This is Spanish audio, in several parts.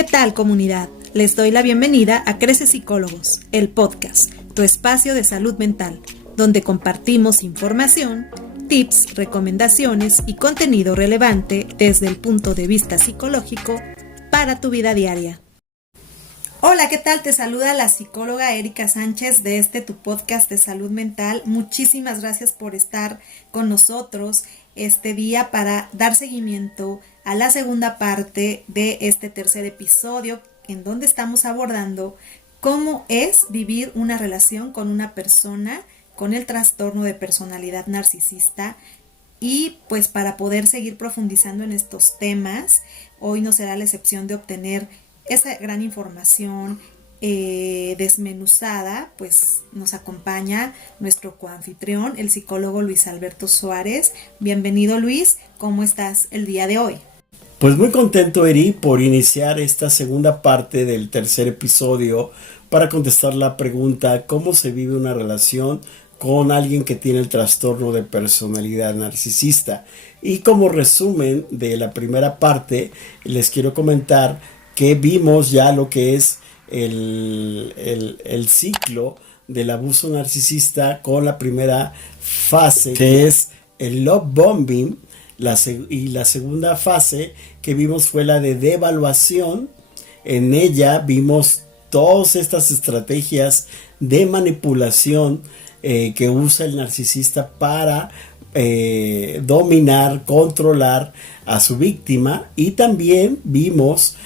¿Qué tal, comunidad? Les doy la bienvenida a Crece Psicólogos, el podcast, tu espacio de salud mental, donde compartimos información, tips, recomendaciones y contenido relevante desde el punto de vista psicológico para tu vida diaria. Hola, ¿qué tal? Te saluda la psicóloga Erika Sánchez de tu podcast de salud mental. Muchísimas gracias por estar con nosotros este día para dar seguimiento a la segunda parte de este tercer episodio en donde estamos abordando cómo es vivir una relación con una persona con el trastorno de personalidad narcisista. Y pues para poder seguir profundizando en estos temas, hoy no será la excepción de obtener esa gran información desmenuzada. Pues nos acompaña nuestro coanfitrión, el psicólogo Luis Alberto Suárez. Bienvenido, Luis, ¿cómo estás el día de hoy? Pues muy contento, Eri, por iniciar esta segunda parte del tercer episodio para contestar la pregunta: ¿cómo se vive una relación con alguien que tiene el trastorno de personalidad narcisista? Y como resumen de la primera parte, les quiero comentar que vimos ya lo que es el ciclo del abuso narcisista con la primera fase, que es el love bombing, y la segunda fase que vimos fue la de devaluación. En ella vimos todas estas estrategias de manipulación que usa el narcisista para dominar, controlar a su víctima, y también vimos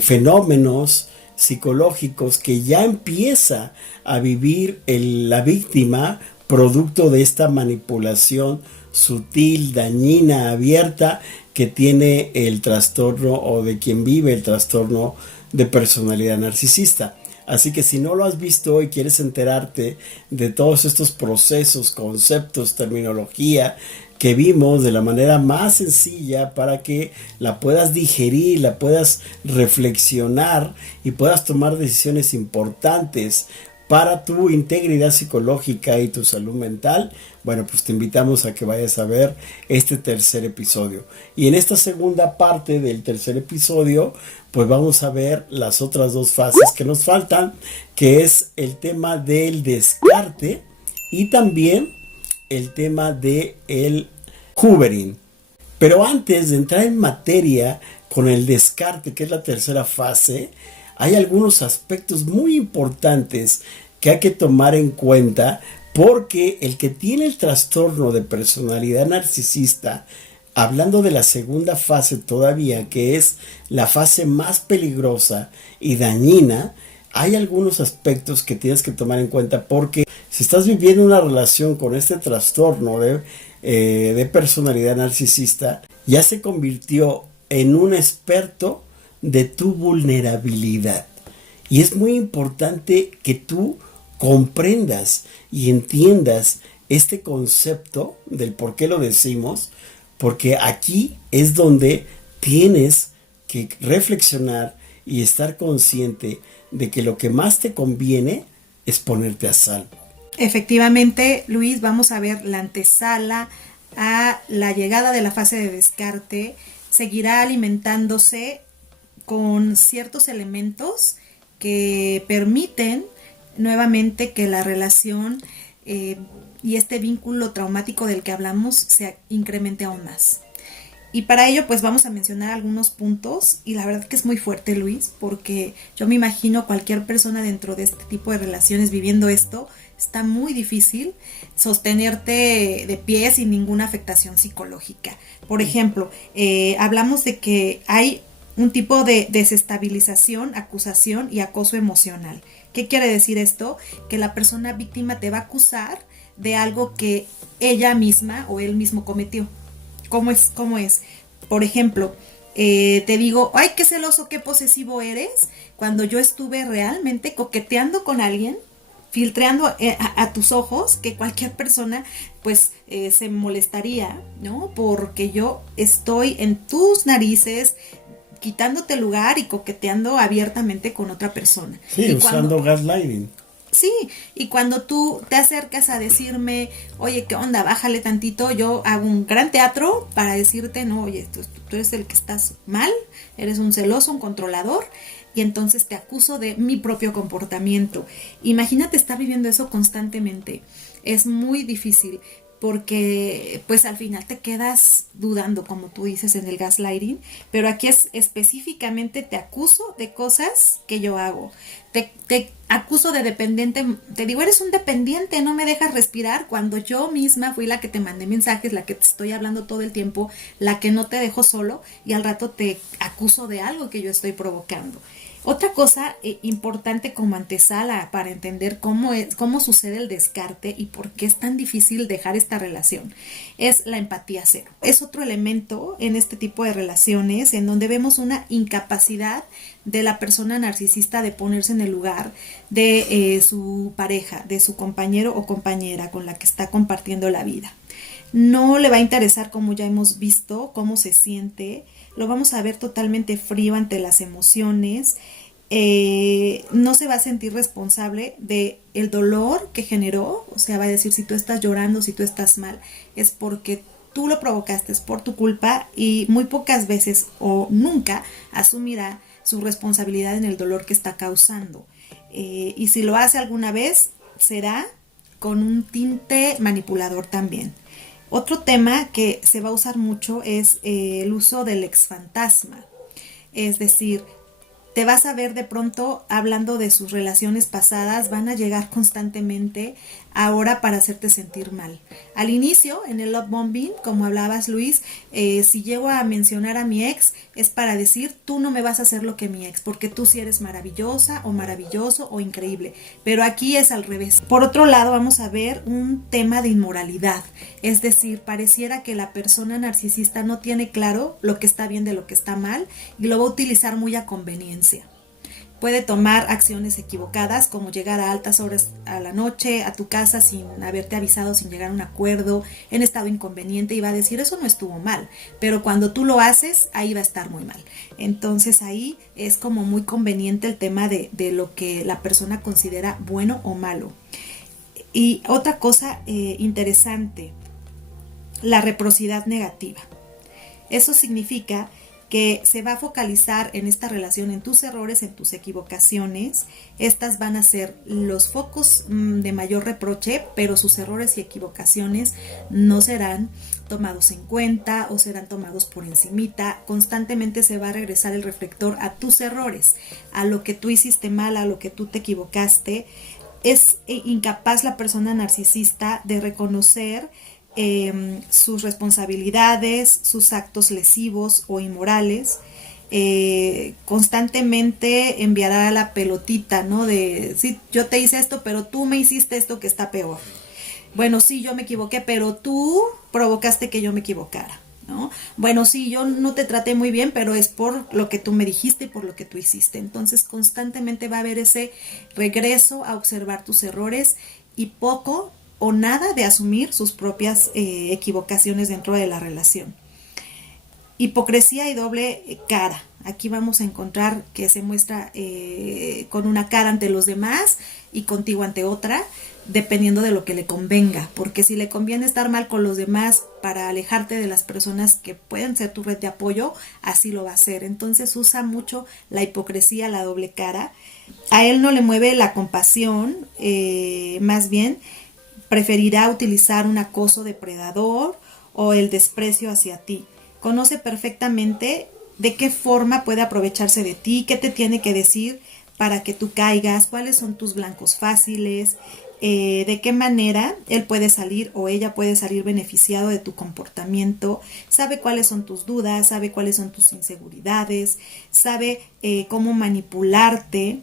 fenómenos psicológicos que ya empieza a vivir la víctima producto de esta manipulación sutil, dañina, abierta que tiene el trastorno, o de quien vive el trastorno de personalidad narcisista. Así que si no lo has visto y quieres enterarte de todos estos procesos, conceptos, terminología que vimos de la manera más sencilla para que la puedas digerir, la puedas reflexionar y puedas tomar decisiones importantes para tu integridad psicológica y tu salud mental, bueno, pues te invitamos a que vayas a ver este tercer episodio. Y en esta segunda parte del tercer episodio, pues vamos a ver las otras dos fases que nos faltan, que es el tema del descarte y también el tema de el hoovering. Pero antes de entrar en materia con el descarte, que es la tercera fase, hay algunos aspectos muy importantes que hay que tomar en cuenta, porque el que tiene el trastorno de personalidad narcisista, hablando de la segunda fase todavía, que es la fase más peligrosa y dañina, hay algunos aspectos que tienes que tomar en cuenta, porque si estás viviendo una relación con este trastorno de personalidad narcisista, ya se convirtió en un experto de tu vulnerabilidad. Y es muy importante que tú comprendas y entiendas este concepto del por qué lo decimos, porque aquí es donde tienes que reflexionar y estar consciente de que lo que más te conviene es ponerte a salvo. Efectivamente, Luis, vamos a ver la antesala a la llegada de la fase de descarte. Seguirá alimentándose con ciertos elementos que permiten nuevamente que la relación y este vínculo traumático del que hablamos se incremente aún más. Y para ello pues vamos a mencionar algunos puntos, y la verdad que es muy fuerte, Luis, porque yo me imagino cualquier persona dentro de este tipo de relaciones viviendo esto, está muy difícil sostenerte de pie sin ninguna afectación psicológica. Por ejemplo, hablamos de que hay un tipo de desestabilización, acusación y acoso emocional. ¿Qué quiere decir esto? Que la persona víctima te va a acusar de algo que ella misma o él mismo cometió. ¿Cómo es? Por ejemplo, te digo, ay, qué celoso, qué posesivo eres, cuando yo estuve realmente coqueteando con alguien, filtreando a tus ojos, que cualquier persona pues se molestaría, ¿no? Porque yo estoy en tus narices, quitándote lugar y coqueteando abiertamente con otra persona. Sí, y usando gaslighting. Sí, y cuando tú te acercas a decirme, oye, ¿qué onda? Bájale tantito, yo hago un gran teatro para decirte, no, oye, tú eres el que estás mal, eres un celoso, un controlador, y entonces te acuso de mi propio comportamiento. Imagínate estar viviendo eso constantemente. Es muy difícil porque pues al final te quedas dudando, como tú dices en el gaslighting, pero aquí es específicamente te acuso de cosas que yo hago. Te acuso de dependiente, te digo, eres un dependiente, no me dejas respirar cuando yo misma fui la que te mandé mensajes, la que te estoy hablando todo el tiempo, la que no te dejo solo y al rato te acuso de algo que yo estoy provocando. Otra cosa importante como antesala para entender cómo sucede el descarte y por qué es tan difícil dejar esta relación es la empatía cero. Es otro elemento en este tipo de relaciones en donde vemos una incapacidad de la persona narcisista de ponerse en el lugar de su pareja, de su compañero o compañera con la que está compartiendo la vida. No le va a interesar, como ya hemos visto, cómo se siente, lo vamos a ver totalmente frío ante las emociones, no se va a sentir responsable de el dolor que generó, o sea, va a decir si tú estás llorando, si tú estás mal, es porque tú lo provocaste, es por tu culpa y muy pocas veces o nunca asumirá su responsabilidad en el dolor que está causando. Y si lo hace alguna vez, será con un tinte manipulador también. Otro tema que se va a usar mucho es el uso del exfantasma. Es decir, te vas a ver de pronto hablando de sus relaciones pasadas, van a llegar constantemente ahora para hacerte sentir mal. Al inicio, en el love bombing, como hablabas Luis, si llego a mencionar a mi ex, es para decir, tú no me vas a hacer lo que mi ex, porque tú sí eres maravillosa o maravilloso o increíble. Pero aquí es al revés. Por otro lado, vamos a ver un tema de inmoralidad. Es decir, pareciera que la persona narcisista no tiene claro lo que está bien de lo que está mal y lo va a utilizar muy a conveniencia. Puede tomar acciones equivocadas como llegar a altas horas a la noche a tu casa sin haberte avisado, sin llegar a un acuerdo, en estado inconveniente y va a decir eso no estuvo mal, pero cuando tú lo haces ahí va a estar muy mal. Entonces ahí es como muy conveniente el tema de lo que la persona considera bueno o malo. Y otra cosa interesante, la reciprocidad negativa. Eso significa que se va a focalizar en esta relación, en tus errores, en tus equivocaciones. Estas van a ser los focos de mayor reproche, pero sus errores y equivocaciones no serán tomados en cuenta o serán tomados por encimita. Constantemente se va a regresar el reflector a tus errores, a lo que tú hiciste mal, a lo que tú te equivocaste. Es incapaz la persona narcisista de reconocer sus responsabilidades, sus actos lesivos o inmorales. Constantemente enviará la pelotita, ¿no? De, sí, yo te hice esto, pero tú me hiciste esto que está peor. Bueno, sí, yo me equivoqué, pero tú provocaste que yo me equivocara, ¿no? Bueno, sí, yo no te traté muy bien, pero es por lo que tú me dijiste y por lo que tú hiciste. Entonces, constantemente va a haber ese regreso a observar tus errores y poco o nada de asumir sus propias equivocaciones dentro de la relación. Hipocresía y doble cara. Aquí vamos a encontrar que se muestra con una cara ante los demás y contigo ante otra, dependiendo de lo que le convenga, porque si le conviene estar mal con los demás para alejarte de las personas que pueden ser tu red de apoyo, así lo va a hacer. Entonces usa mucho la hipocresía, la doble cara. A él no le mueve la compasión, más bien preferirá utilizar un acoso depredador o el desprecio hacia ti. Conoce perfectamente de qué forma puede aprovecharse de ti, qué te tiene que decir para que tú caigas, cuáles son tus blancos fáciles, de qué manera él puede salir o ella puede salir beneficiado de tu comportamiento, sabe cuáles son tus dudas, sabe cuáles son tus inseguridades, sabe cómo manipularte,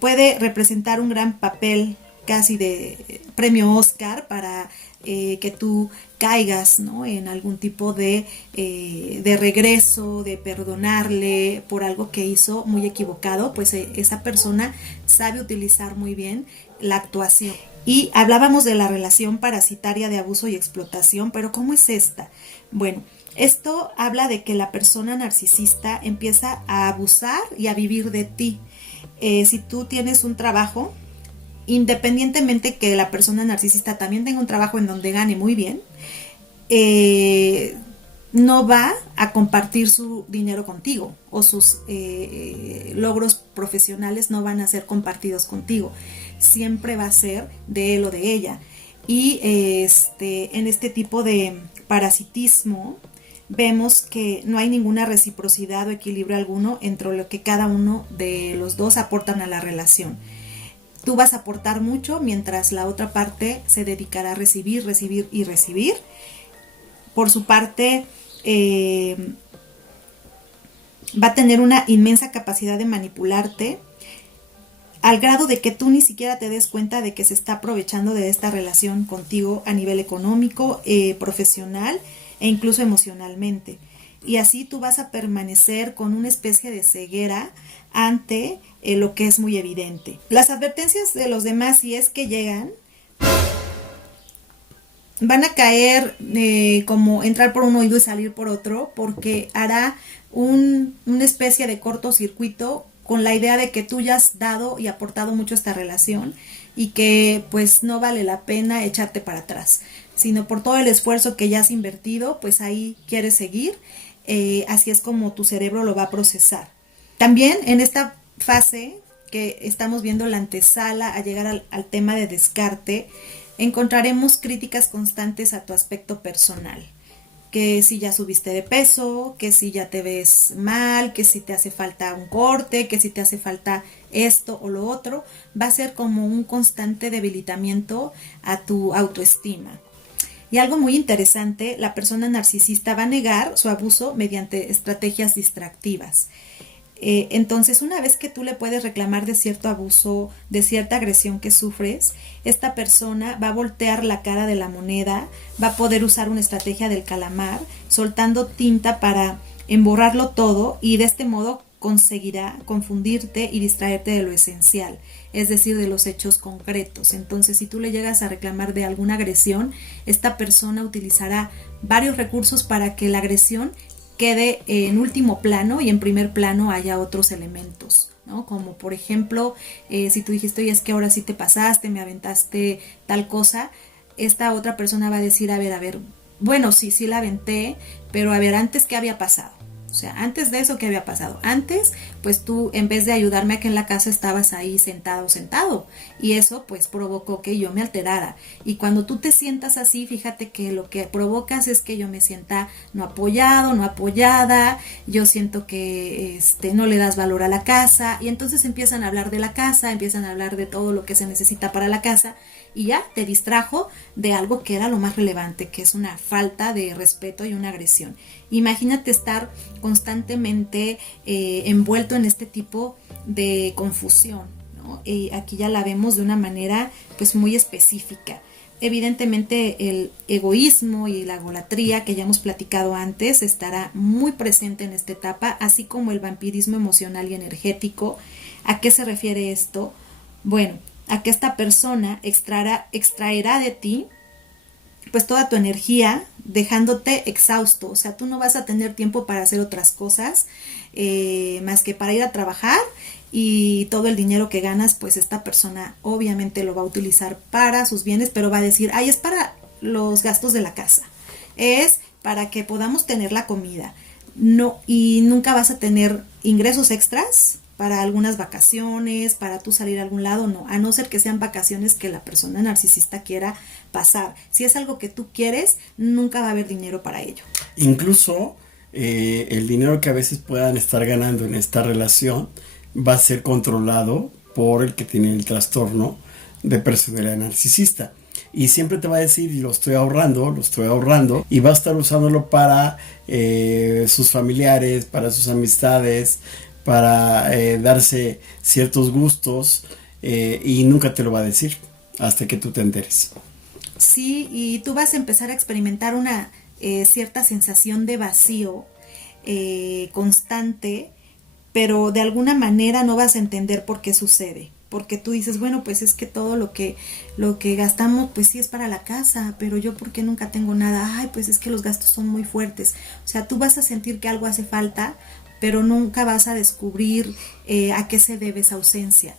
puede representar un gran papel casi de premio Oscar para que tú caigas, ¿no? En algún tipo de regreso, de perdonarle por algo que hizo muy equivocado, pues esa persona sabe utilizar muy bien la actuación. Y hablábamos de la relación parasitaria de abuso y explotación, pero ¿cómo es esta? Bueno, esto habla de que la persona narcisista empieza a abusar y a vivir de ti. Si tú tienes un trabajo independientemente que la persona narcisista también tenga un trabajo en donde gane muy bien, no va a compartir su dinero contigo, o sus logros profesionales no van a ser compartidos contigo. Siempre va a ser de él o de ella. Y en este tipo de parasitismo vemos que no hay ninguna reciprocidad o equilibrio alguno entre lo que cada uno de los dos aportan a la relación. Tú vas a aportar mucho mientras la otra parte se dedicará a recibir, recibir y recibir. Por su parte, va a tener una inmensa capacidad de manipularte al grado de que tú ni siquiera te des cuenta de que se está aprovechando de esta relación contigo a nivel económico, profesional e incluso emocionalmente. Y así tú vas a permanecer con una especie de ceguera ante lo que es muy evidente. Las advertencias de los demás, si es que llegan, van a caer como entrar por un oído y salir por otro, porque hará una especie de cortocircuito con la idea de que tú ya has dado y aportado mucho a esta relación y que pues no vale la pena echarte para atrás, sino por todo el esfuerzo que ya has invertido, pues ahí quieres seguir. Así es como tu cerebro lo va a procesar. También en esta fase que estamos viendo, la antesala a llegar al tema de descarte, encontraremos críticas constantes a tu aspecto personal. Que si ya subiste de peso, que si ya te ves mal, que si te hace falta un corte, que si te hace falta esto o lo otro, va a ser como un constante debilitamiento a tu autoestima. Y algo muy interesante, la persona narcisista va a negar su abuso mediante estrategias distractivas. Entonces, una vez que tú le puedes reclamar de cierto abuso, de cierta agresión que sufres, esta persona va a voltear la cara de la moneda, va a poder usar una estrategia del calamar, soltando tinta para emborrarlo todo, y de este modo conseguirá confundirte y distraerte de lo esencial, es decir, de los hechos concretos. Entonces, si tú le llegas a reclamar de alguna agresión, esta persona utilizará varios recursos para que la agresión quede en último plano y en primer plano haya otros elementos, ¿no? Como por ejemplo, si tú dijiste, oye, es que ahora sí te pasaste, me aventaste tal cosa, esta otra persona va a decir, a ver, bueno, sí la aventé, pero a ver, antes, ¿qué había pasado? O sea, antes de eso, ¿qué había pasado? Antes, pues tú, en vez de ayudarme aquí en la casa, estabas ahí sentado. Y eso, pues, provocó que yo me alterara. Y cuando tú te sientas así, fíjate que lo que provocas es que yo me sienta no apoyado, no apoyada. Yo siento que no le das valor a la casa. Y entonces empiezan a hablar de la casa, empiezan a hablar de todo lo que se necesita para la casa. Y ya te distrajo de algo que era lo más relevante, que es una falta de respeto y una agresión. Imagínate estar constantemente envuelto en este tipo de confusión, ¿no? Aquí ya la vemos de una manera pues muy específica. Evidentemente el egoísmo y la egolatría que ya hemos platicado antes estará muy presente en esta etapa, así como el vampirismo emocional y energético. ¿A qué se refiere esto? Bueno, a que esta persona extraerá de ti pues toda tu energía, dejándote exhausto. O sea, tú no vas a tener tiempo para hacer otras cosas más que para ir a trabajar, y todo el dinero que ganas, pues esta persona obviamente lo va a utilizar para sus bienes, pero va a decir, ay, es para los gastos de la casa, es para que podamos tener la comida. No, y nunca vas a tener ingresos extras para algunas vacaciones, para tú salir a algún lado, no, a no ser que sean vacaciones que la persona narcisista quiera pasar. Si es algo que tú quieres, nunca va a haber dinero para ello. Incluso el dinero que a veces puedan estar ganando en esta relación va a ser controlado por el que tiene el trastorno de personalidad narcisista. Y siempre te va a decir, lo estoy ahorrando, y va a estar usándolo para sus familiares, para sus amistades, para darse ciertos gustos, y nunca te lo va a decir hasta que tú te enteres. Sí, y tú vas a empezar a experimentar una cierta sensación de vacío constante, pero de alguna manera no vas a entender por qué sucede. Porque tú dices, bueno, pues es que todo lo que gastamos, pues sí es para la casa, pero yo ¿por qué nunca tengo nada? Ay, pues es que los gastos son muy fuertes. O sea, tú vas a sentir que algo hace falta, pero nunca vas a descubrir a qué se debe esa ausencia.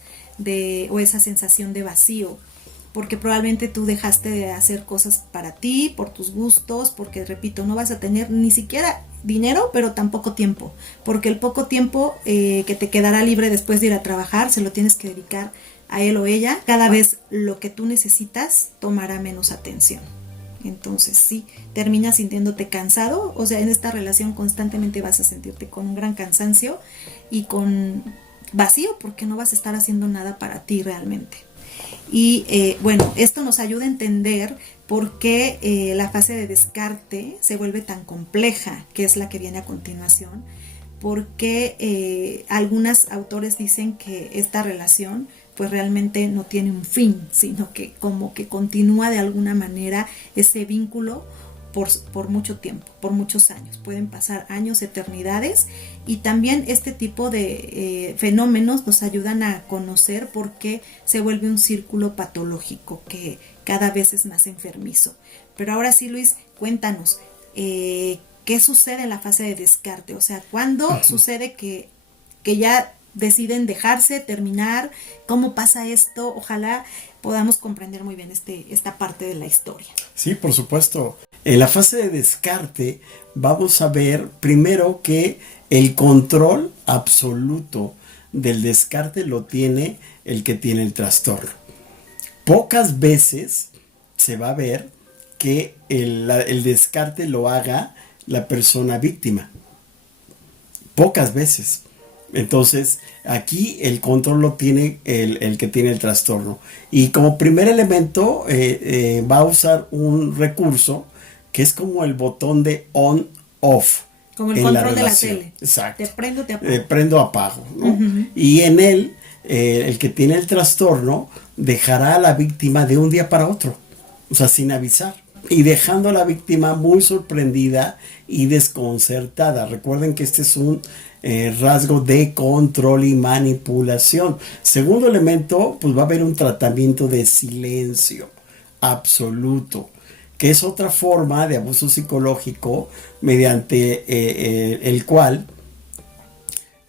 o esa sensación de vacío, porque probablemente tú dejaste de hacer cosas para ti, por tus gustos, porque repito, no vas a tener ni siquiera dinero, pero tampoco tiempo, porque el poco tiempo que te quedará libre después de ir a trabajar, se lo tienes que dedicar a él o ella. Cada vez lo que tú necesitas tomará menos atención. Entonces sí, terminas sintiéndote cansado, o sea, en esta relación constantemente vas a sentirte con un gran cansancio y con vacío, porque no vas a estar haciendo nada para ti realmente. Y bueno, esto nos ayuda a entender por qué la fase de descarte se vuelve tan compleja, que es la que viene a continuación, porque algunos autores dicen que esta relación pues realmente no tiene un fin, sino que como que continúa de alguna manera ese vínculo por mucho tiempo, por muchos años. Pueden pasar años, eternidades, y también este tipo de fenómenos nos ayudan a conocer por qué se vuelve un círculo patológico que cada vez es más enfermizo. Pero ahora sí, Luis, cuéntanos, ¿qué sucede en la fase de descarte? O sea, ¿cuándo sucede que ya deciden dejarse, terminar? ¿Cómo pasa esto? Ojalá podamos comprender muy bien esta parte de la historia. Sí, por supuesto. En la fase de descarte vamos a ver primero que el control absoluto del descarte lo tiene el que tiene el trastorno. Pocas veces se va a ver que el descarte lo haga la persona víctima. Pocas veces. Entonces, aquí el control lo tiene el que tiene el trastorno. Y como primer elemento va a usar un recurso que es como el botón de on-off. Como el control de la tele. Exacto. Te prendo, te apago. Prendo, apago, ¿no? Y en él, el que tiene el trastorno dejará a la víctima de un día para otro. O sea, sin avisar. Y dejando a la víctima muy sorprendida y desconcertada. Recuerden que este es un rasgo de control y manipulación. Segundo elemento, pues va a haber un tratamiento de silencio absoluto, que es otra forma de abuso psicológico mediante el cual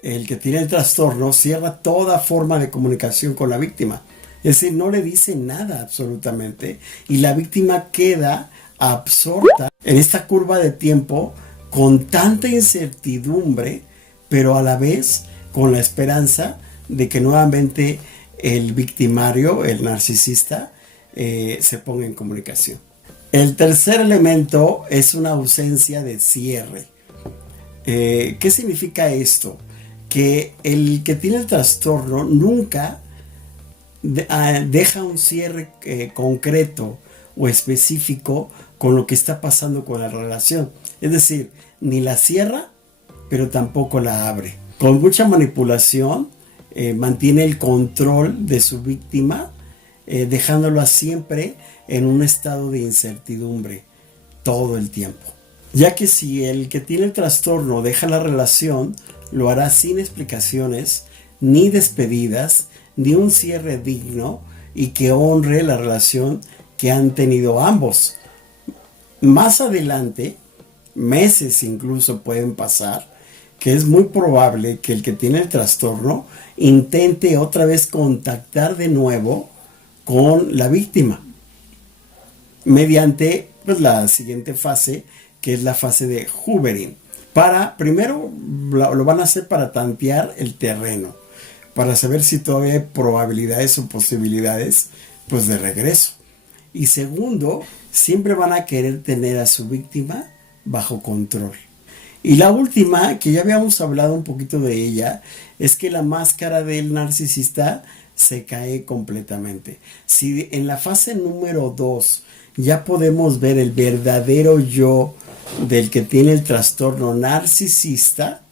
el que tiene el trastorno cierra toda forma de comunicación con la víctima. Es decir, no le dice nada absolutamente y la víctima queda absorta en esta curva de tiempo con tanta incertidumbre, pero a la vez con la esperanza de que nuevamente el victimario, el narcisista, se ponga en comunicación. El tercer elemento es una ausencia de cierre. ¿Qué significa esto? Que el que tiene el trastorno nunca deja un cierre concreto o específico con lo que está pasando con la relación. Es decir, ni la cierra, pero tampoco la abre. Con mucha manipulación mantiene el control de su víctima, dejándola siempre en un estado de incertidumbre todo el tiempo. Ya que si el que tiene el trastorno deja la relación, lo hará sin explicaciones, ni despedidas, ni un cierre digno y que honre la relación que han tenido ambos. Más adelante, meses incluso pueden pasar, que es muy probable que el que tiene el trastorno intente otra vez contactar de nuevo con la víctima mediante pues, la siguiente fase, que es la fase de hoovering. Primero lo van a hacer para tantear el terreno, para saber si todavía hay probabilidades o posibilidades pues de regreso. Y segundo, siempre van a querer tener a su víctima bajo control. Y la última, que ya habíamos hablado un poquito de ella, es que la máscara del narcisista se cae completamente. Si en la fase número 2 ya podemos ver el verdadero yo del que tiene el trastorno narcisista,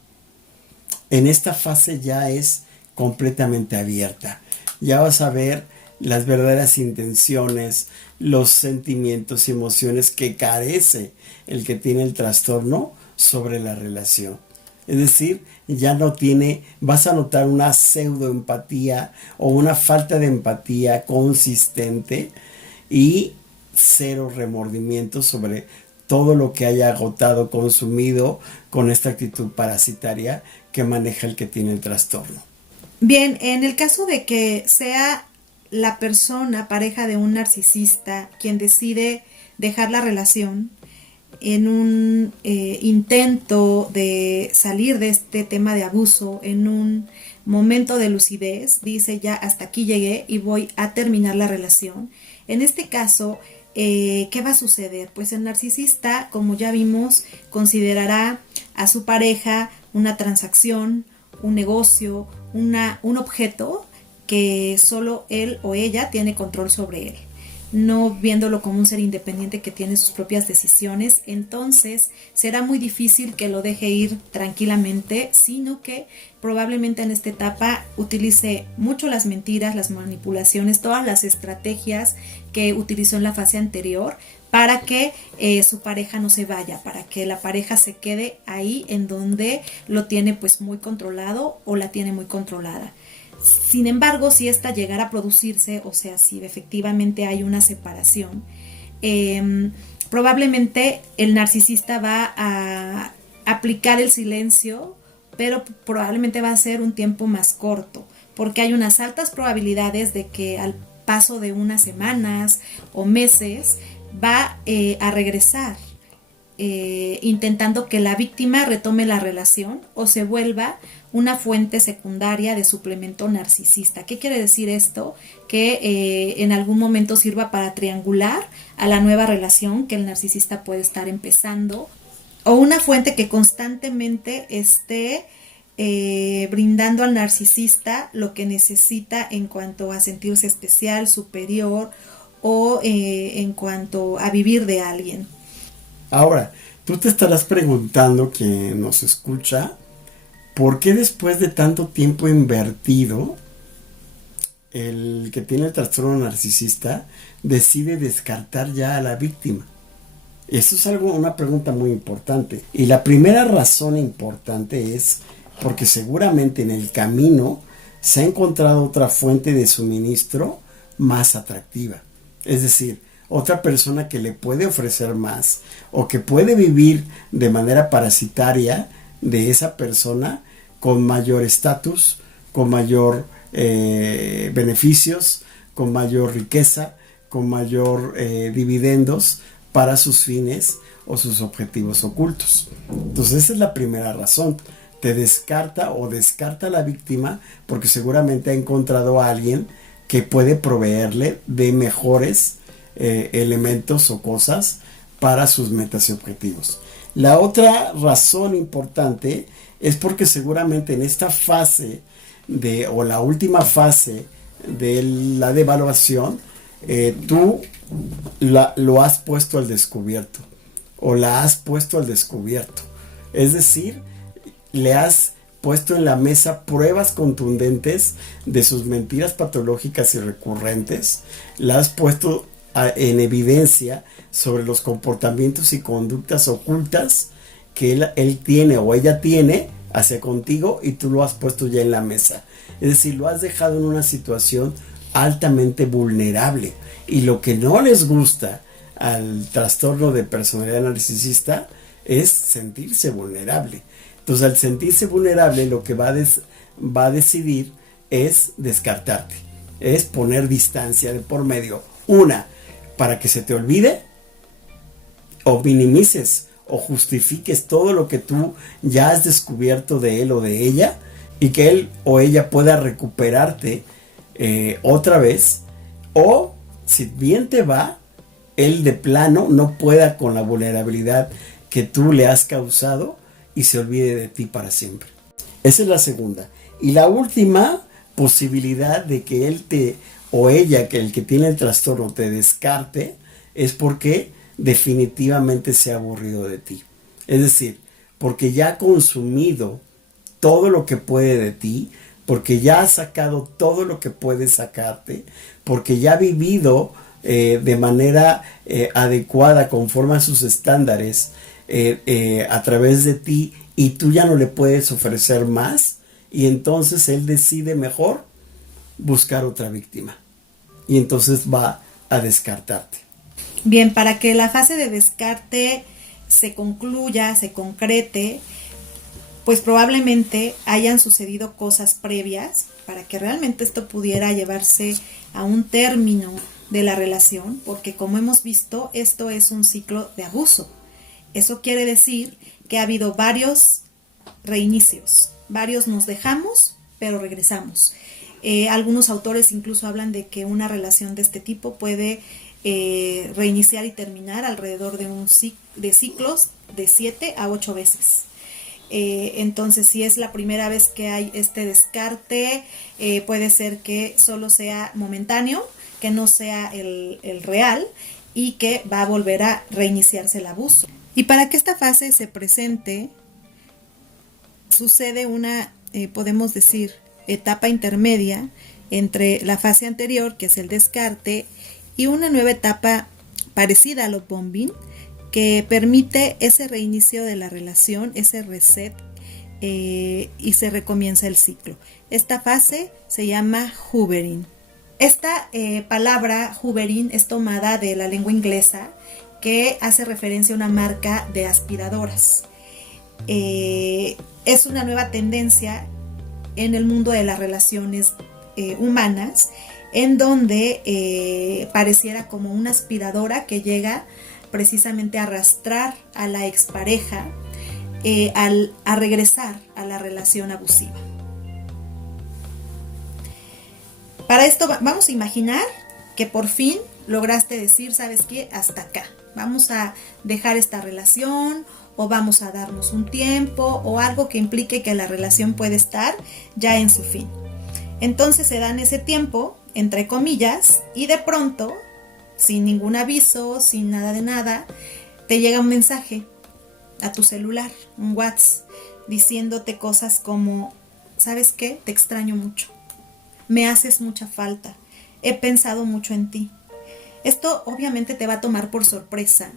en esta fase ya es completamente abierta. Ya vas a ver las verdaderas intenciones, los sentimientos y emociones que carece el que tiene el trastorno sobre la relación. Es decir, ya no tiene, vas a notar una pseudoempatía o una falta de empatía consistente y cero remordimiento sobre todo lo que haya agotado, consumido con esta actitud parasitaria que maneja el que tiene el trastorno. Bien, en el caso de que sea la persona, pareja de un narcisista, quien decide dejar la relación en un intento de salir de este tema de abuso, en un momento de lucidez, dice ya hasta aquí llegué y voy a terminar la relación. En este caso, ¿qué va a suceder? Pues el narcisista, como ya vimos, considerará a su pareja una transacción, un negocio, un objeto que solo él o ella tiene control sobre él, no viéndolo como un ser independiente que tiene sus propias decisiones. Entonces será muy difícil que lo deje ir tranquilamente, sino que probablemente en esta etapa utilice mucho las mentiras, las manipulaciones, todas las estrategias que utilizó en la fase anterior para que su pareja no se vaya, para que la pareja se quede ahí en donde lo tiene pues muy controlado o la tiene muy controlada. Sin embargo, si esta llegara a producirse, o sea, si efectivamente hay una separación, probablemente el narcisista va a aplicar el silencio, pero probablemente va a ser un tiempo más corto, porque hay unas altas probabilidades de que al paso de unas semanas o meses va a regresar, intentando que la víctima retome la relación o se vuelva una fuente secundaria de suplemento narcisista. ¿Qué quiere decir esto? Que en algún momento sirva para triangular a la nueva relación que el narcisista puede estar empezando, o una fuente que constantemente esté brindando al narcisista lo que necesita en cuanto a sentirse especial, superior, o en cuanto a vivir de alguien. Ahora, tú te estarás preguntando, quien nos escucha, ¿por qué después de tanto tiempo invertido, el que tiene el trastorno narcisista decide descartar ya a la víctima? Eso es una pregunta muy importante. Y la primera razón importante es porque seguramente en el camino se ha encontrado otra fuente de suministro más atractiva. Es decir, otra persona que le puede ofrecer más o que puede vivir de manera parasitaria de esa persona con mayor estatus, con mayor beneficios, con mayor riqueza, con mayor dividendos para sus fines o sus objetivos ocultos. Entonces esa es la primera razón. Te descarta o descarta a la víctima porque seguramente ha encontrado a alguien que puede proveerle de mejores elementos o cosas para sus metas y objetivos. La otra razón importante es porque seguramente en esta fase o la última fase de la devaluación, tú lo has puesto al descubierto o la has puesto al descubierto. Es decir, le has puesto en la mesa pruebas contundentes de sus mentiras patológicas y recurrentes, la has puesto en evidencia sobre los comportamientos y conductas ocultas que él tiene o ella tiene hacia contigo, y tú lo has puesto ya en la mesa. Es decir, lo has dejado en una situación altamente vulnerable. Y lo que no les gusta al trastorno de personalidad narcisista es sentirse vulnerable. Entonces, al sentirse vulnerable, lo que va a decidir es descartarte, es poner distancia de por medio. Una, para que se te olvide o minimices o justifiques todo lo que tú ya has descubierto de él o de ella, y que él o ella pueda recuperarte otra vez, o si bien te va, él de plano no pueda con la vulnerabilidad que tú le has causado y se olvide de ti para siempre. Esa es la segunda. Y la última posibilidad de que él o ella, que el que tiene el trastorno, te descarte, es porque definitivamente se ha aburrido de ti. Es decir, porque ya ha consumido todo lo que puede de ti, porque ya ha sacado todo lo que puede sacarte, porque ya ha vivido de manera adecuada, conforme a sus estándares, a través de ti, y tú ya no le puedes ofrecer más, y entonces él decide mejor buscar otra víctima, y entonces va a descartarte. Bien, para que la fase de descarte se concluya, se concrete, pues probablemente hayan sucedido cosas previas para que realmente esto pudiera llevarse a un término de la relación, porque como hemos visto, esto es un ciclo de abuso. Eso quiere decir que ha habido varios reinicios, varios nos dejamos, pero regresamos. Algunos autores incluso hablan de que una relación de este tipo puede reiniciar y terminar alrededor de ciclos de 7 a 8 veces. Entonces, si es la primera vez que hay este descarte, puede ser que solo sea momentáneo, que no sea el real y que va a volver a reiniciarse el abuso. Y para que esta fase se presente, sucede una, podemos decir, etapa intermedia entre la fase anterior, que es el descarte, y una nueva etapa parecida a love bombing, que permite ese reinicio de la relación, ese reset, y se recomienza el ciclo. Esta fase se llama hoovering. Esta palabra hoovering es tomada de la lengua inglesa, que hace referencia a una marca de aspiradoras. Es una nueva tendencia en el mundo de las relaciones humanas, en donde pareciera como una aspiradora que llega precisamente a arrastrar a la expareja a regresar a la relación abusiva. Para esto vamos a imaginar que por fin lograste decir, ¿sabes qué? Hasta acá. Vamos a dejar esta relación, o vamos a darnos un tiempo, o algo que implique que la relación puede estar ya en su fin. Entonces se dan ese tiempo, entre comillas, y de pronto, sin ningún aviso, sin nada de nada, te llega un mensaje a tu celular, un WhatsApp, diciéndote cosas como, ¿sabes qué? Te extraño mucho, me haces mucha falta, he pensado mucho en ti. Esto obviamente te va a tomar por sorpresa,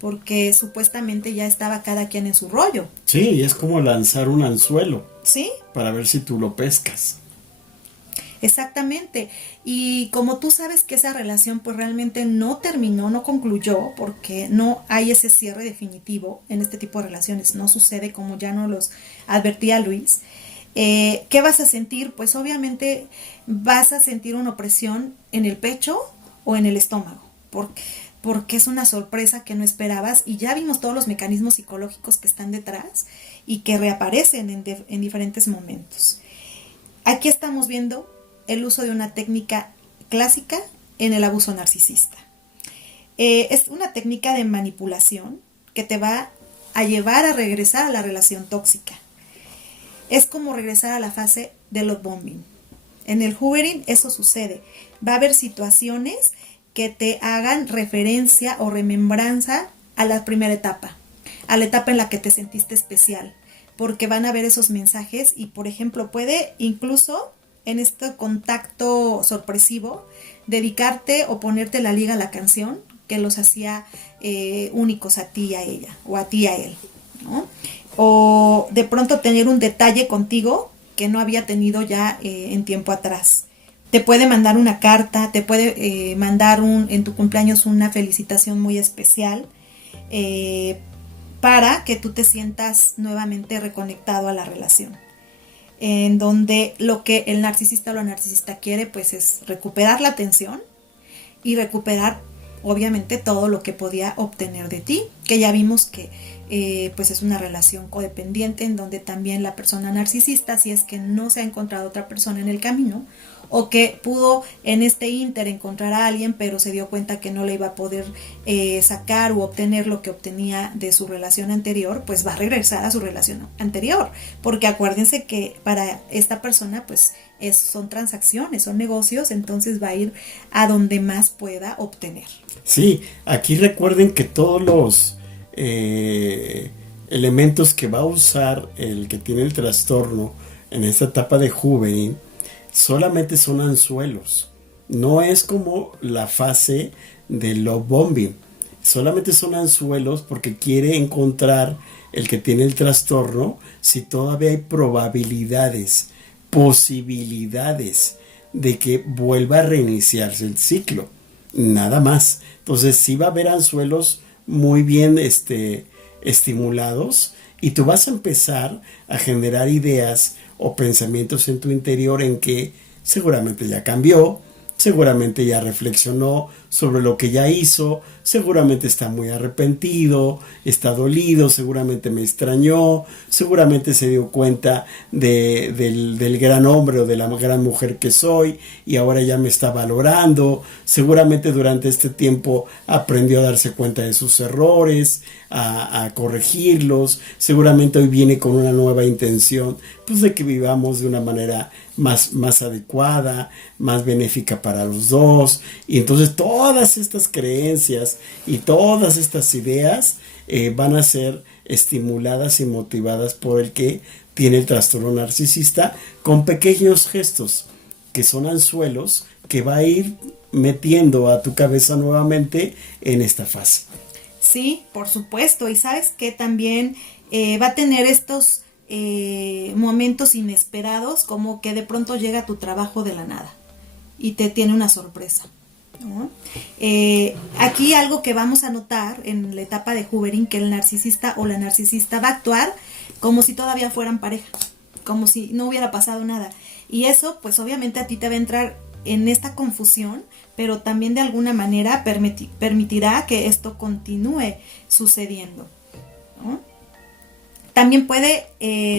porque supuestamente ya estaba cada quien en su rollo. Sí, es como lanzar un anzuelo. ¿Sí? Para ver si tú lo pescas. Exactamente. Y como tú sabes que esa relación pues realmente no terminó, no concluyó, porque no hay ese cierre definitivo en este tipo de relaciones, no sucede como ya nos los advertía Luis. ¿Qué vas a sentir? Pues obviamente vas a sentir una opresión en el pecho o en el estómago, porque es una sorpresa que no esperabas, y ya vimos todos los mecanismos psicológicos que están detrás y que reaparecen en diferentes momentos. Aquí estamos viendo el uso de una técnica clásica en el abuso narcisista. Es una técnica de manipulación que te va a llevar a regresar a la relación tóxica. Es como regresar a la fase de love bombing. En el hoovering eso sucede. Va a haber situaciones que te hagan referencia o remembranza a la primera etapa, a la etapa en la que te sentiste especial, porque van a haber esos mensajes y, por ejemplo, puede incluso en este contacto sorpresivo dedicarte o ponerte la liga a la canción que los hacía únicos a ti y a ella, o a ti y a él, ¿no? O de pronto tener un detalle contigo que no había tenido ya en tiempo atrás. Te puede mandar una carta, te puede mandar en tu cumpleaños una felicitación muy especial, para que tú te sientas nuevamente reconectado a la relación, en donde lo que el narcisista o la narcisista quiere pues es recuperar la atención y recuperar obviamente todo lo que podía obtener de ti, que ya vimos que pues es una relación codependiente, en donde también la persona narcisista, si es que no se ha encontrado otra persona en el camino, o que pudo en este ínter encontrar a alguien, pero se dio cuenta que no le iba a poder sacar u obtener lo que obtenía de su relación anterior, pues va a regresar a su relación anterior, porque acuérdense que para esta persona pues son transacciones, son negocios, entonces va a ir a donde más pueda obtener. Sí, aquí recuerden que todos los elementos que va a usar el que tiene el trastorno en esta etapa de hoovering solamente son anzuelos. No es como la fase de love bombing. Solamente son anzuelos porque quiere encontrar el que tiene el trastorno si todavía hay probabilidades, posibilidades de que vuelva a reiniciarse el ciclo. Nada más. Entonces sí va a haber anzuelos muy bien estimulados, y tú vas a empezar a generar ideas o pensamientos en tu interior en que seguramente ya cambió, seguramente ya reflexionó sobre lo que ya hizo, seguramente está muy arrepentido, está dolido, seguramente me extrañó, seguramente se dio cuenta del gran hombre o de la gran mujer que soy y ahora ya me está valorando, seguramente durante este tiempo aprendió a darse cuenta de sus errores, a corregirlos, seguramente hoy viene con una nueva intención, pues de que vivamos de una manera más adecuada, más benéfica para los dos. Y entonces todas estas creencias y todas estas ideas van a ser estimuladas y motivadas por el que tiene el trastorno narcisista, con pequeños gestos que son anzuelos que va a ir metiendo a tu cabeza nuevamente en esta fase. Sí, por supuesto. Y sabes que también va a tener estos momentos inesperados, como que de pronto llega tu trabajo de la nada y te tiene una sorpresa, ¿no? Aquí algo que vamos a notar en la etapa de hoovering, que el narcisista o la narcisista va a actuar como si todavía fueran pareja, como si no hubiera pasado nada. Y eso, pues obviamente a ti te va a entrar en esta confusión, pero también de alguna manera permitirá que esto continúe sucediendo, ¿no? También puede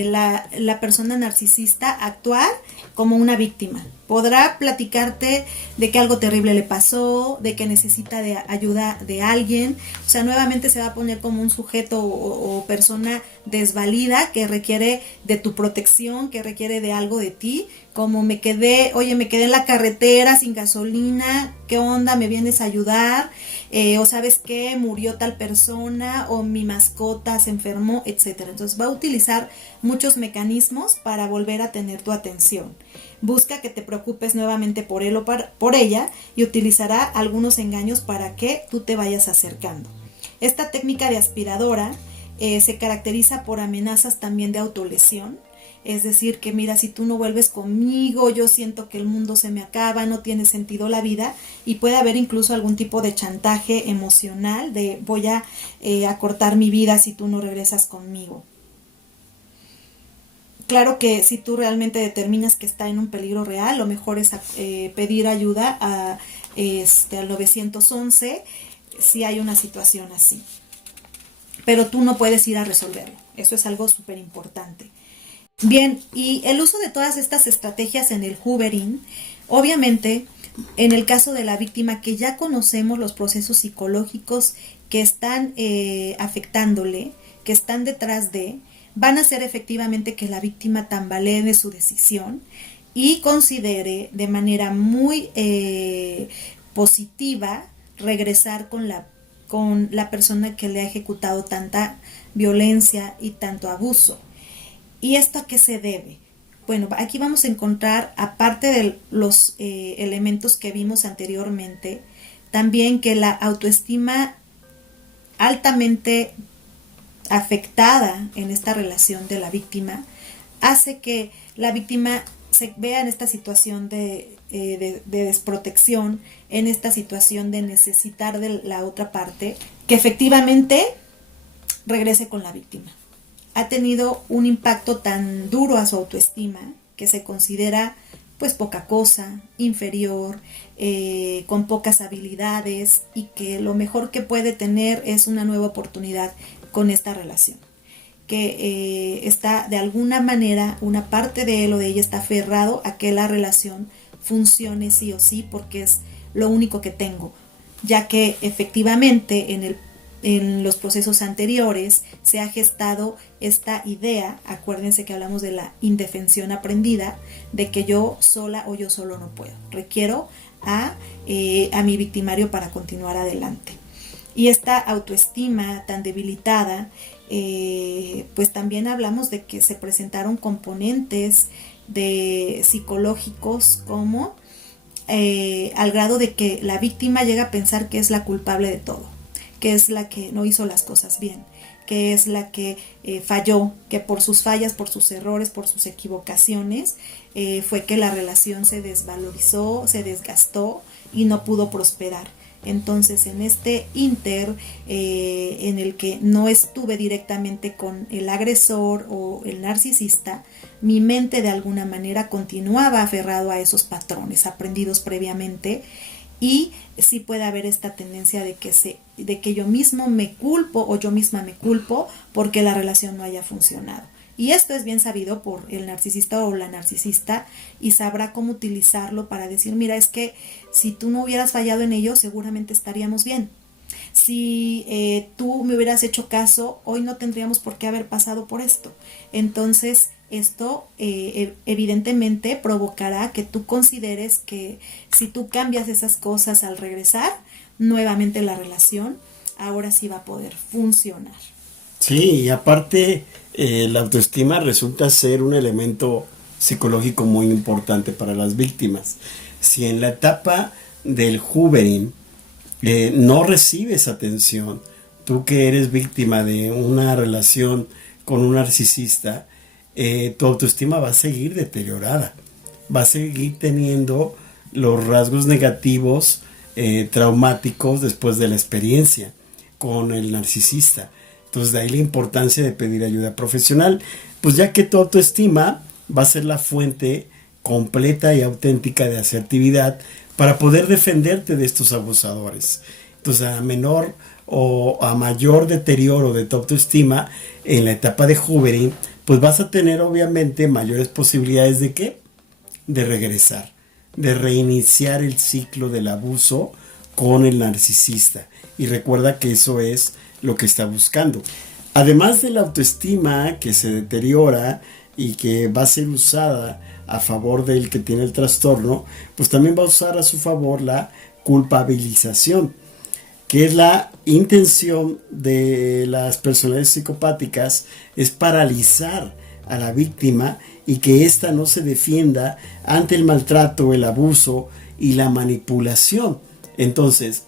la persona narcisista actuar como una víctima. Podrá platicarte de que algo terrible le pasó, de que necesita de ayuda de alguien. O sea, nuevamente se va a poner como un sujeto o persona desvalida que requiere de tu protección, que requiere de algo de ti. Como me quedé en la carretera sin gasolina, ¿qué onda? ¿Me vienes a ayudar? O ¿sabes qué? Murió tal persona, o mi mascota se enfermó, etcétera. Entonces va a utilizar muchos mecanismos para volver a tener tu atención. Busca que te preocupes nuevamente por él o por ella, y utilizará algunos engaños para que tú te vayas acercando. Esta técnica de aspiradora se caracteriza por amenazas también de autolesión. Es decir, que mira, si tú no vuelves conmigo, yo siento que el mundo se me acaba, no tiene sentido la vida, y puede haber incluso algún tipo de chantaje emocional de voy a acortar mi vida si tú no regresas conmigo. Claro que si tú realmente determinas que está en un peligro real, lo mejor es pedir ayuda al 911 si hay una situación así. Pero tú no puedes ir a resolverlo. Eso es algo súper importante. Bien, y el uso de todas estas estrategias en el hoovering, obviamente, en el caso de la víctima, que ya conocemos los procesos psicológicos que están afectándole, que están detrás de, van a hacer efectivamente que la víctima tambalee de su decisión y considere de manera muy positiva regresar con la persona que le ha ejecutado tanta violencia y tanto abuso. ¿Y esto a qué se debe? Bueno, aquí vamos a encontrar, aparte de los elementos que vimos anteriormente, también que la autoestima altamente afectada en esta relación de la víctima hace que la víctima se vea en esta situación de desprotección, en esta situación de necesitar de la otra parte, que efectivamente regrese con la víctima. Ha tenido un impacto tan duro a su autoestima que se considera pues poca cosa, inferior, con pocas habilidades, y que lo mejor que puede tener es una nueva oportunidad con esta relación. Que está de alguna manera, una parte de él o de ella está aferrado a que la relación funcione sí o sí porque es lo único que tengo, ya que efectivamente en los procesos anteriores se ha gestado esta idea, acuérdense que hablamos de la indefensión aprendida, de que yo sola o yo solo no puedo, requiero a mi victimario para continuar adelante. Y esta autoestima tan debilitada, pues también hablamos de que se presentaron componentes psicológicos como al grado de que la víctima llega a pensar que es la culpable de todo, que es la que no hizo las cosas bien, que es la que falló, que por sus fallas, por sus errores, por sus equivocaciones, fue que la relación se desvalorizó, se desgastó y no pudo prosperar. Entonces, en este inter, en el que no estuve directamente con el agresor o el narcisista, mi mente de alguna manera continuaba aferrado a esos patrones aprendidos previamente, y sí puede haber esta tendencia de que yo mismo me culpo o yo misma me culpo porque la relación no haya funcionado. Y esto es bien sabido por el narcisista o la narcisista, y sabrá cómo utilizarlo para decir, mira, es que si tú no hubieras fallado en ello, seguramente estaríamos bien. Si tú me hubieras hecho caso, hoy no tendríamos por qué haber pasado por esto. Entonces, esto evidentemente provocará que tú consideres que si tú cambias esas cosas al regresar, nuevamente la relación ahora sí va a poder funcionar. Sí, y aparte la autoestima resulta ser un elemento psicológico muy importante para las víctimas. Si en la etapa del juvenil no recibes atención, tú que eres víctima de una relación con un narcisista, tu autoestima va a seguir deteriorada, va a seguir teniendo los rasgos negativos, traumáticos después de la experiencia con el narcisista. Entonces de ahí la importancia de pedir ayuda profesional, pues ya que tu autoestima va a ser la fuente completa y auténtica de asertividad para poder defenderte de estos abusadores. Entonces a menor o a mayor deterioro de tu autoestima en la etapa de juvenil, pues vas a tener obviamente mayores posibilidades de ¿qué? De regresar, de reiniciar el ciclo del abuso con el narcisista. Y recuerda que eso es lo que está buscando. Además de la autoestima que se deteriora y que va a ser usada a favor del que tiene el trastorno, pues también va a usar a su favor la culpabilización, que es la intención de las personalidades psicopáticas, es paralizar a la víctima y que ésta no se defienda ante el maltrato, el abuso y la manipulación. Entonces,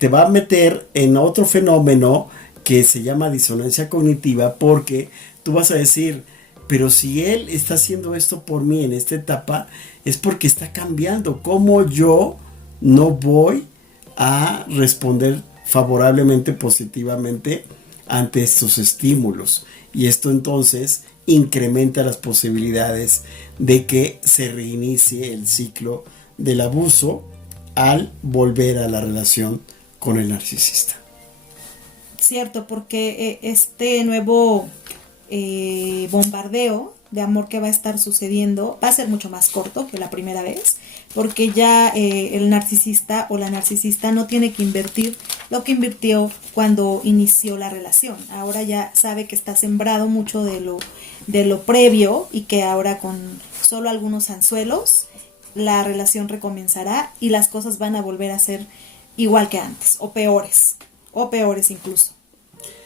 te va a meter en otro fenómeno que se llama disonancia cognitiva, porque tú vas a decir, pero si él está haciendo esto por mí en esta etapa, es porque está cambiando. ¿Cómo yo no voy a responder favorablemente, positivamente ante estos estímulos? Y esto entonces incrementa las posibilidades de que se reinicie el ciclo del abuso al volver a la relación con el narcisista. Cierto, porque este nuevo bombardeo de amor que va a estar sucediendo va a ser mucho más corto que la primera vez, porque ya el narcisista o la narcisista no tiene que invertir lo que invirtió cuando inició la relación. Ahora ya sabe que está sembrado mucho de lo previo, y que ahora con solo algunos anzuelos la relación recomenzará y las cosas van a volver a ser igual que antes, o peores incluso.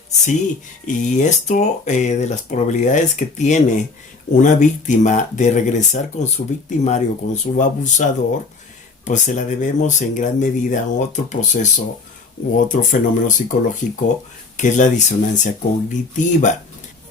Sí, y esto de las probabilidades que tiene una víctima de regresar con su victimario, con su abusador, pues se la debemos en gran medida a otro proceso u otro fenómeno psicológico, que es la disonancia cognitiva.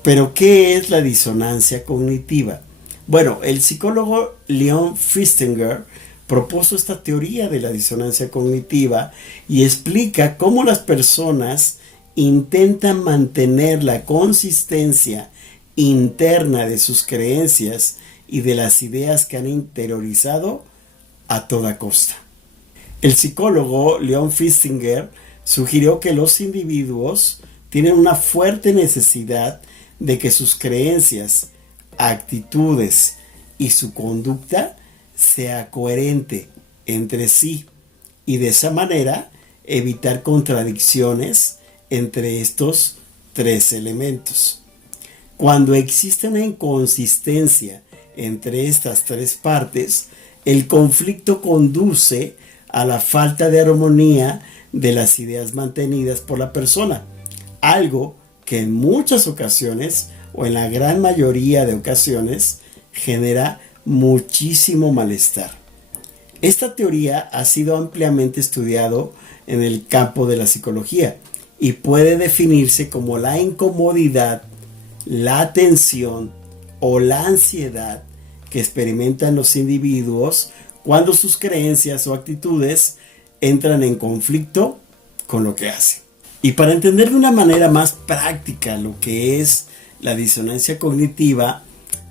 Pero, ¿qué es la disonancia cognitiva? Bueno, el psicólogo Leon Festinger propuso esta teoría de la disonancia cognitiva y explica cómo las personas intentan mantener la consistencia interna de sus creencias y de las ideas que han interiorizado a toda costa. El psicólogo Leon Festinger sugirió que los individuos tienen una fuerte necesidad de que sus creencias, actitudes y su conducta sea coherente entre sí, y de esa manera evitar contradicciones entre estos tres elementos. Cuando existe una inconsistencia entre estas tres partes, el conflicto conduce a la falta de armonía de las ideas mantenidas por la persona, algo que en muchas ocasiones, o en la gran mayoría de ocasiones, genera muchísimo malestar. Esta teoría ha sido ampliamente estudiado en el campo de la psicología y puede definirse como la incomodidad, la tensión o la ansiedad que experimentan los individuos cuando sus creencias o actitudes entran en conflicto con lo que hacen. Y para entender de una manera más práctica lo que es la disonancia cognitiva,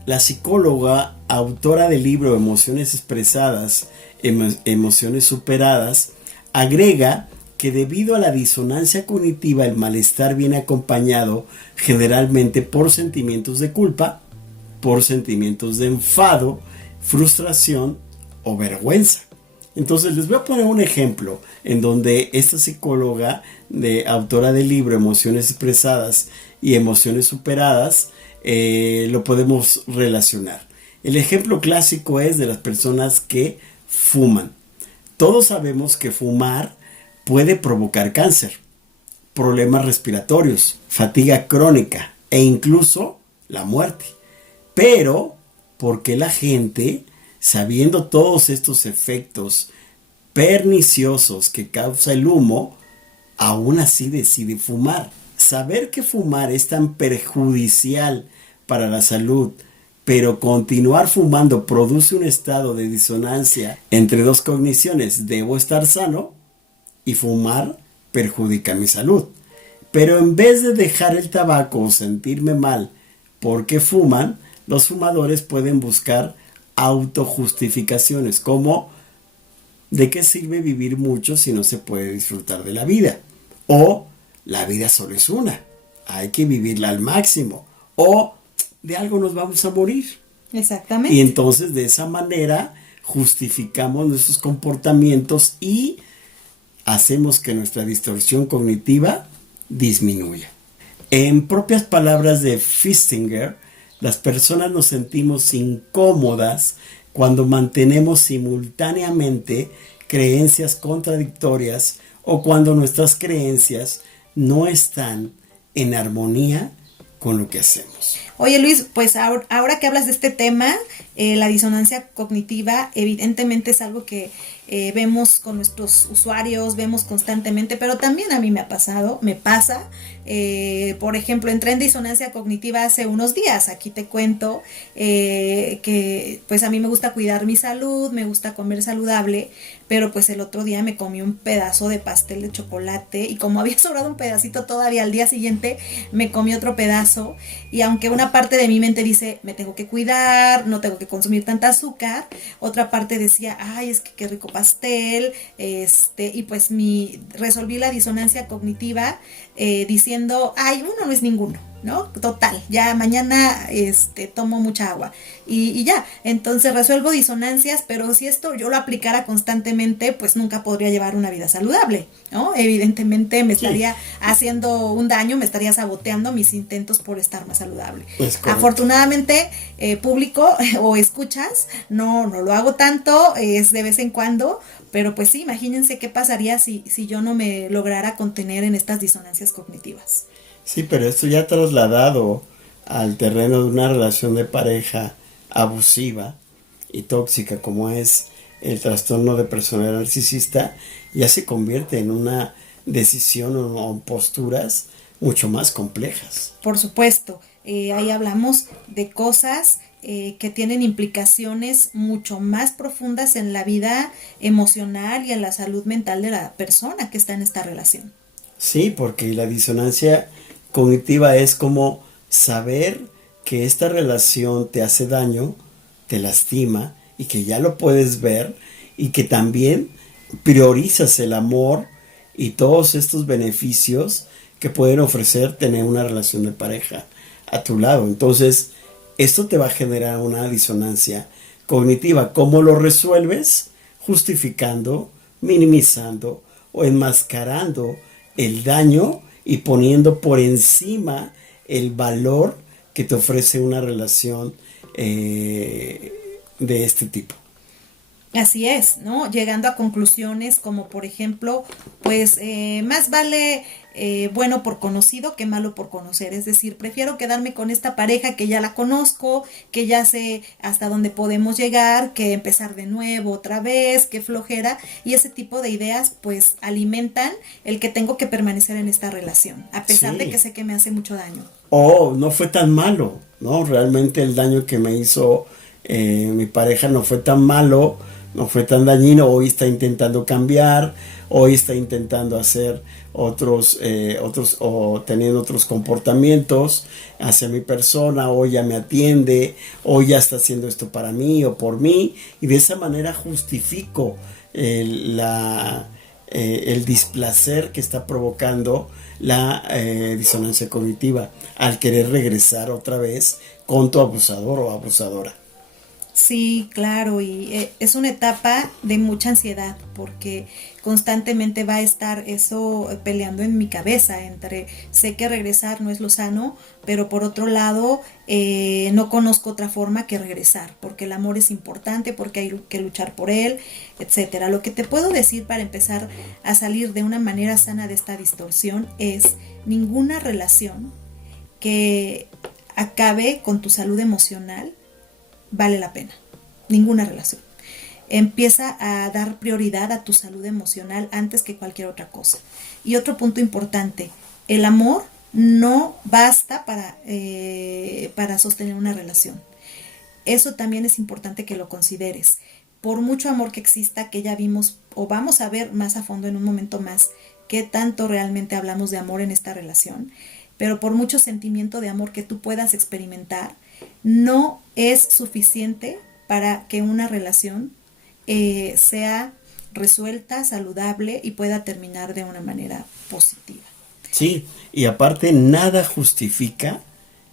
la psicóloga, autora del libro Emociones expresadas, emociones superadas, agrega que debido a la disonancia cognitiva el malestar viene acompañado generalmente por sentimientos de culpa, por sentimientos de enfado, frustración o vergüenza. Entonces les voy a poner un ejemplo en donde esta psicóloga, autora del libro Emociones expresadas y emociones superadas, lo podemos relacionar. El ejemplo clásico es de las personas que fuman. Todos sabemos que fumar puede provocar cáncer, problemas respiratorios, fatiga crónica e incluso la muerte. Pero, ¿por qué la gente, sabiendo todos estos efectos perniciosos que causa el humo, aún así decide fumar? Saber que fumar es tan perjudicial para la salud, pero continuar fumando produce un estado de disonancia entre dos cogniciones: debo estar sano y fumar perjudica mi salud. Pero en vez de dejar el tabaco o sentirme mal porque fuman, los fumadores pueden buscar autojustificaciones como: ¿de qué sirve vivir mucho si no se puede disfrutar de la vida? O la vida solo es una, hay que vivirla al máximo. O de algo nos vamos a morir. Exactamente. Y entonces de esa manera justificamos nuestros comportamientos y hacemos que nuestra distorsión cognitiva disminuya. En propias palabras de Festinger, las personas nos sentimos incómodas cuando mantenemos simultáneamente creencias contradictorias o cuando nuestras creencias no están en armonía con lo que hacemos. Oye Luis, pues ahora que hablas de este tema, la disonancia cognitiva evidentemente es algo que vemos con nuestros usuarios, vemos constantemente, pero también a mí me pasa. Por ejemplo, entré en disonancia cognitiva hace unos días. Aquí te cuento que pues a mí me gusta cuidar mi salud, me gusta comer saludable, pero pues el otro día me comí un pedazo de pastel de chocolate y como había sobrado un pedacito todavía, al día siguiente me comí otro pedazo, y aunque una parte de mi mente dice me tengo que cuidar, no tengo que consumir tanta azúcar, otra parte decía ay, es que qué rico pastel, y pues resolví la disonancia cognitiva diciendo ay, uno no es ninguno, ¿no? Total, ya mañana tomo mucha agua y ya, entonces resuelvo disonancias, pero si esto yo lo aplicara constantemente, pues nunca podría llevar una vida saludable, ¿no? Evidentemente me estaría haciendo un daño, me estaría saboteando mis intentos por estar más saludable. Afortunadamente, público o escuchas, no lo hago tanto, es de vez en cuando, pero pues sí, imagínense qué pasaría si yo no me lograra contener en estas disonancias cognitivas. Sí, pero esto ya trasladado al terreno de una relación de pareja abusiva y tóxica como es el trastorno de personalidad narcisista, ya se convierte en una decisión o posturas mucho más complejas. Por supuesto, ahí hablamos de cosas que tienen implicaciones mucho más profundas en la vida emocional y en la salud mental de la persona que está en esta relación. Sí, porque la disonancia cognitiva es como saber que esta relación te hace daño, te lastima y que ya lo puedes ver y que también priorizas el amor y todos estos beneficios que pueden ofrecer tener una relación de pareja a tu lado. Entonces, esto te va a generar una disonancia cognitiva. ¿Cómo lo resuelves? Justificando, minimizando o enmascarando el daño y poniendo por encima el valor que te ofrece una relación de este tipo. Así es, ¿no? Llegando a conclusiones como por ejemplo, pues más vale bueno por conocido que malo por conocer. Es decir, prefiero quedarme con esta pareja que ya la conozco, que ya sé hasta dónde podemos llegar, que empezar de nuevo otra vez, que flojera. Y ese tipo de ideas pues alimentan el que tengo que permanecer en esta relación, a pesar de que sé que me hace mucho daño. Oh, no fue tan malo, ¿no? Realmente el daño que me hizo mi pareja no fue tan malo, no fue tan dañino, hoy está intentando cambiar, hoy está intentando hacer otros o teniendo otros comportamientos hacia mi persona, hoy ya me atiende, hoy ya está haciendo esto para mí o por mí, y de esa manera justifico el displacer que está provocando la disonancia cognitiva al querer regresar otra vez con tu abusador o abusadora. Sí, claro, y es una etapa de mucha ansiedad porque constantemente va a estar eso peleando en mi cabeza entre sé que regresar no es lo sano, pero por otro lado no conozco otra forma que regresar, porque el amor es importante, porque hay que luchar por él, etcétera. Lo que te puedo decir para empezar a salir de una manera sana de esta distorsión es ninguna relación que acabe con tu salud emocional vale la pena, ninguna relación. Empieza a dar prioridad a tu salud emocional antes que cualquier otra cosa. Y otro punto importante, el amor no basta para sostener una relación. Eso también es importante que lo consideres. Por mucho amor que exista, que ya vimos o vamos a ver más a fondo en un momento más qué tanto realmente hablamos de amor en esta relación, pero por mucho sentimiento de amor que tú puedas experimentar, no es suficiente para que una relación sea resuelta, saludable y pueda terminar de una manera positiva. Sí, y aparte nada justifica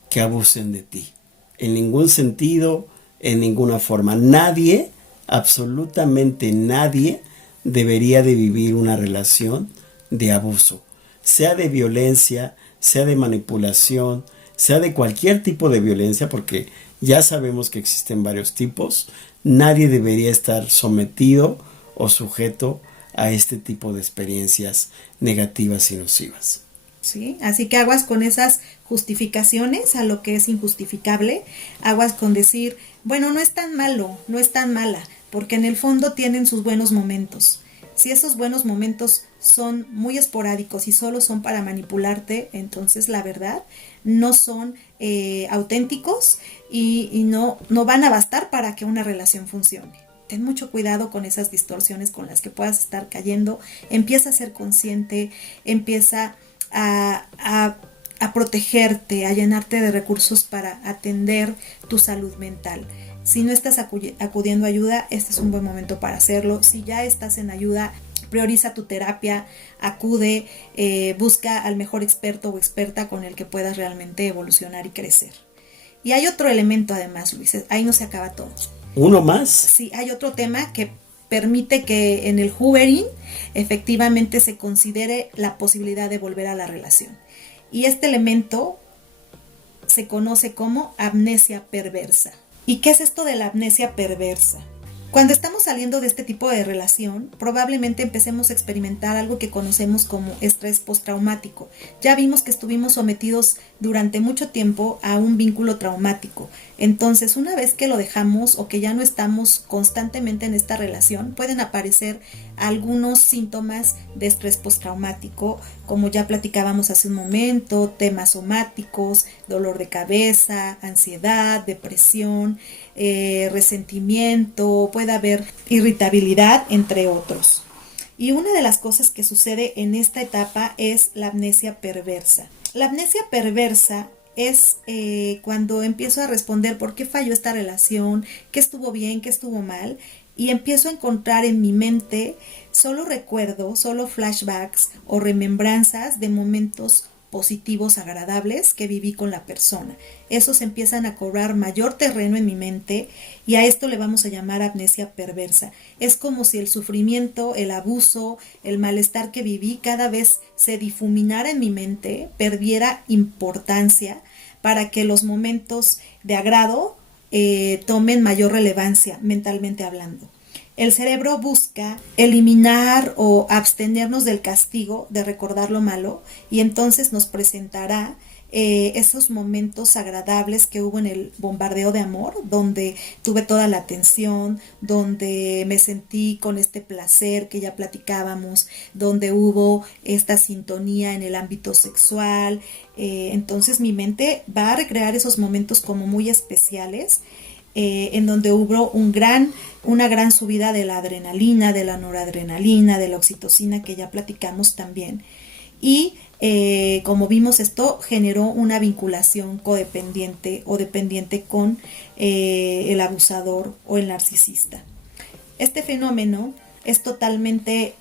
que abusen de ti. En ningún sentido, en ninguna forma. Nadie, absolutamente nadie, debería de vivir una relación de abuso. Sea de violencia, sea de manipulación, sea de cualquier tipo de violencia, porque ya sabemos que existen varios tipos. Nadie debería estar sometido o sujeto a este tipo de experiencias negativas y nocivas. ¿Sí? Así que aguas con esas justificaciones a lo que es injustificable, aguas con decir, bueno, no es tan malo, no es tan mala, porque en el fondo tienen sus buenos momentos. Si esos buenos momentos son muy esporádicos y solo son para manipularte, entonces la verdad no son auténticos y no van a bastar para que una relación funcione. Ten mucho cuidado con esas distorsiones con las que puedas estar cayendo. Empieza a ser consciente, empieza a protegerte, a llenarte de recursos para atender tu salud mental. Si no estás acudiendo a ayuda, este es un buen momento para hacerlo. Si ya estás en ayuda, prioriza tu terapia, acude, busca al mejor experto o experta con el que puedas realmente evolucionar y crecer. Y hay otro elemento además, Luis, ahí no se acaba todo. ¿Uno más? Sí, hay otro tema que permite que en el hoovering efectivamente se considere la posibilidad de volver a la relación. Y este elemento se conoce como amnesia perversa. ¿Y qué es esto de la amnesia perversa? Cuando estamos saliendo de este tipo de relación, probablemente empecemos a experimentar algo que conocemos como estrés postraumático. Ya vimos que estuvimos sometidos durante mucho tiempo a un vínculo traumático. Entonces, una vez que lo dejamos o que ya no estamos constantemente en esta relación, pueden aparecer algunos síntomas de estrés postraumático, como ya platicábamos hace un momento, temas somáticos, dolor de cabeza, ansiedad, depresión, resentimiento, puede haber irritabilidad, entre otros. Y una de las cosas que sucede en esta etapa es la amnesia perversa. La amnesia perversa es cuando empiezo a responder por qué falló esta relación, qué estuvo bien, qué estuvo mal, y empiezo a encontrar en mi mente solo recuerdos, solo flashbacks o remembranzas de momentos positivos, agradables que viví con la persona. Esos empiezan a cobrar mayor terreno en mi mente y a esto le vamos a llamar amnesia perversa. Es como si el sufrimiento, el abuso, el malestar que viví cada vez se difuminara en mi mente, perdiera importancia para que los momentos de agrado tomen mayor relevancia mentalmente hablando. El cerebro busca eliminar o abstenernos del castigo de recordar lo malo y entonces nos presentará esos momentos agradables que hubo en el bombardeo de amor, donde tuve toda la atención, donde me sentí con este placer que ya platicábamos, donde hubo esta sintonía en el ámbito sexual. Entonces mi mente va a recrear esos momentos como muy especiales en donde hubo una gran subida de la adrenalina, de la noradrenalina, de la oxitocina, que ya platicamos también. Y como vimos, esto generó una vinculación codependiente o dependiente con el abusador o el narcisista. Este fenómeno es totalmente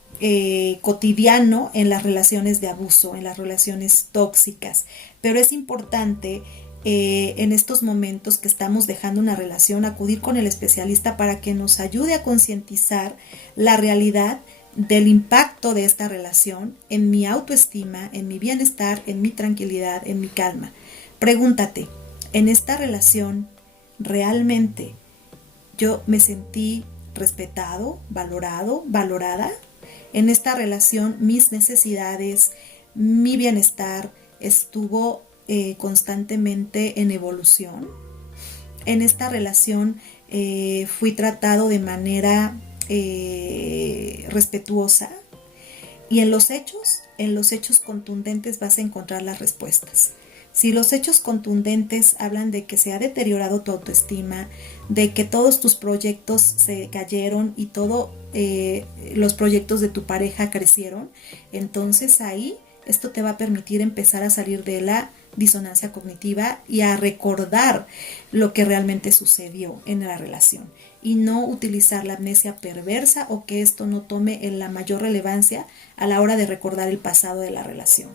cotidiano en las relaciones de abuso, en las relaciones tóxicas, pero es importante en estos momentos que estamos dejando una relación, acudir con el especialista para que nos ayude a concientizar la realidad del impacto de esta relación en mi autoestima, en mi bienestar, en mi tranquilidad, en mi calma. Pregúntate, ¿en esta relación realmente yo me sentí respetado, valorado, valorada? En esta relación mis necesidades, mi bienestar estuvo constantemente en evolución. En esta relación fui tratado de manera respetuosa, y en los hechos contundentes vas a encontrar las respuestas. Si los hechos contundentes hablan de que se ha deteriorado tu autoestima, de que todos tus proyectos se cayeron y todos los proyectos de tu pareja crecieron, entonces ahí esto te va a permitir empezar a salir de la disonancia cognitiva y a recordar lo que realmente sucedió en la relación, y no utilizar la amnesia perversa, o que esto no tome en la mayor relevancia a la hora de recordar el pasado de la relación,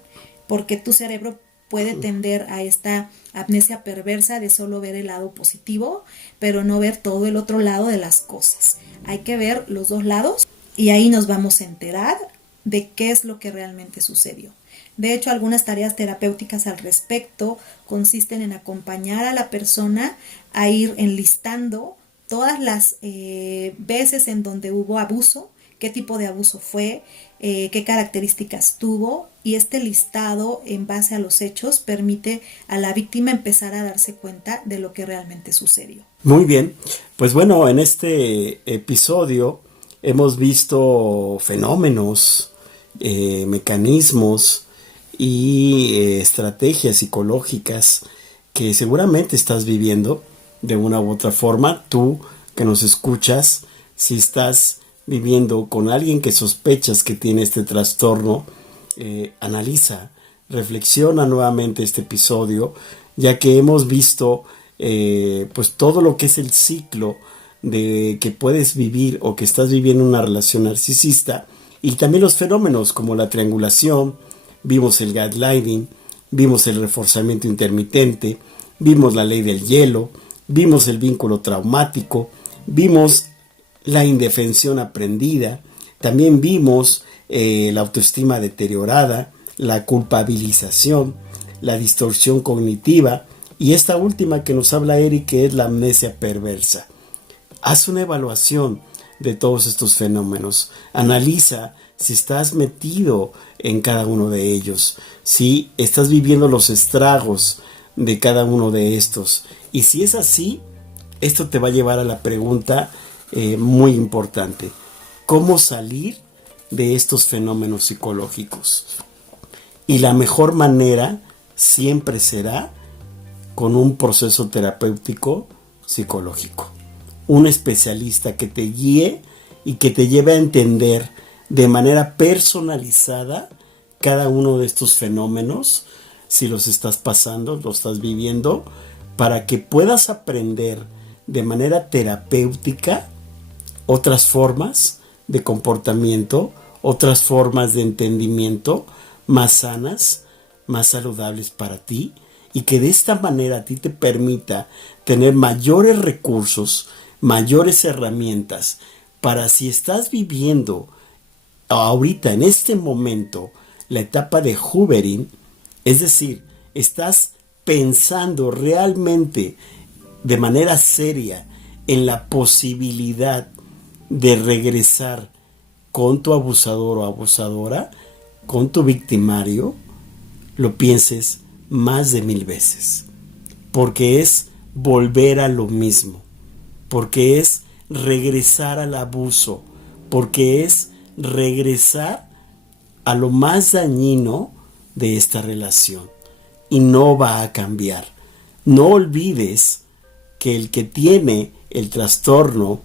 porque tu cerebro puede tender a esta amnesia perversa de solo ver el lado positivo, pero no ver todo el otro lado de las cosas. Hay que ver los dos lados y ahí nos vamos a enterar de qué es lo que realmente sucedió. De hecho, algunas tareas terapéuticas al respecto consisten en acompañar a la persona a ir enlistando todas las veces en donde hubo abuso, qué tipo de abuso fue, qué características tuvo, y este listado en base a los hechos permite a la víctima empezar a darse cuenta de lo que realmente sucedió. Muy bien, pues bueno, en este episodio hemos visto fenómenos, mecanismos y estrategias psicológicas que seguramente estás viviendo de una u otra forma. Tú que nos escuchas, si estás viviendo con alguien que sospechas que tiene este trastorno, analiza, reflexiona nuevamente este episodio, ya que hemos visto pues todo lo que es el ciclo de que puedes vivir o que estás viviendo una relación narcisista, y también los fenómenos como la triangulación, vimos el gaslighting, vimos el reforzamiento intermitente, vimos la ley del hielo, vimos el vínculo traumático, vimos la indefensión aprendida, también vimos la autoestima deteriorada, la culpabilización, la distorsión cognitiva, y esta última que nos habla Eric, que es la amnesia perversa. Haz una evaluación de todos estos fenómenos, analiza si estás metido en cada uno de ellos, si estás viviendo los estragos de cada uno de estos, y si es así, esto te va a llevar a la pregunta muy importante: ¿cómo salir de estos fenómenos psicológicos? Y la mejor manera siempre será con un proceso terapéutico psicológico, un especialista que te guíe y que te lleve a entender de manera personalizada cada uno de estos fenómenos, si los estás pasando, los estás viviendo, para que puedas aprender de manera terapéutica otras formas de comportamiento, otras formas de entendimiento más sanas, más saludables para ti, y que de esta manera a ti te permita tener mayores recursos, mayores herramientas para, si estás viviendo ahorita en este momento la etapa de hoovering, es decir, estás pensando realmente de manera seria en la posibilidad de regresar con tu abusador o abusadora, con tu victimario, lo pienses más de 1000 veces, porque es volver a lo mismo, porque es regresar al abuso, porque es regresar a lo más dañino de esta relación, y no va a cambiar. No olvides que el que tiene el trastorno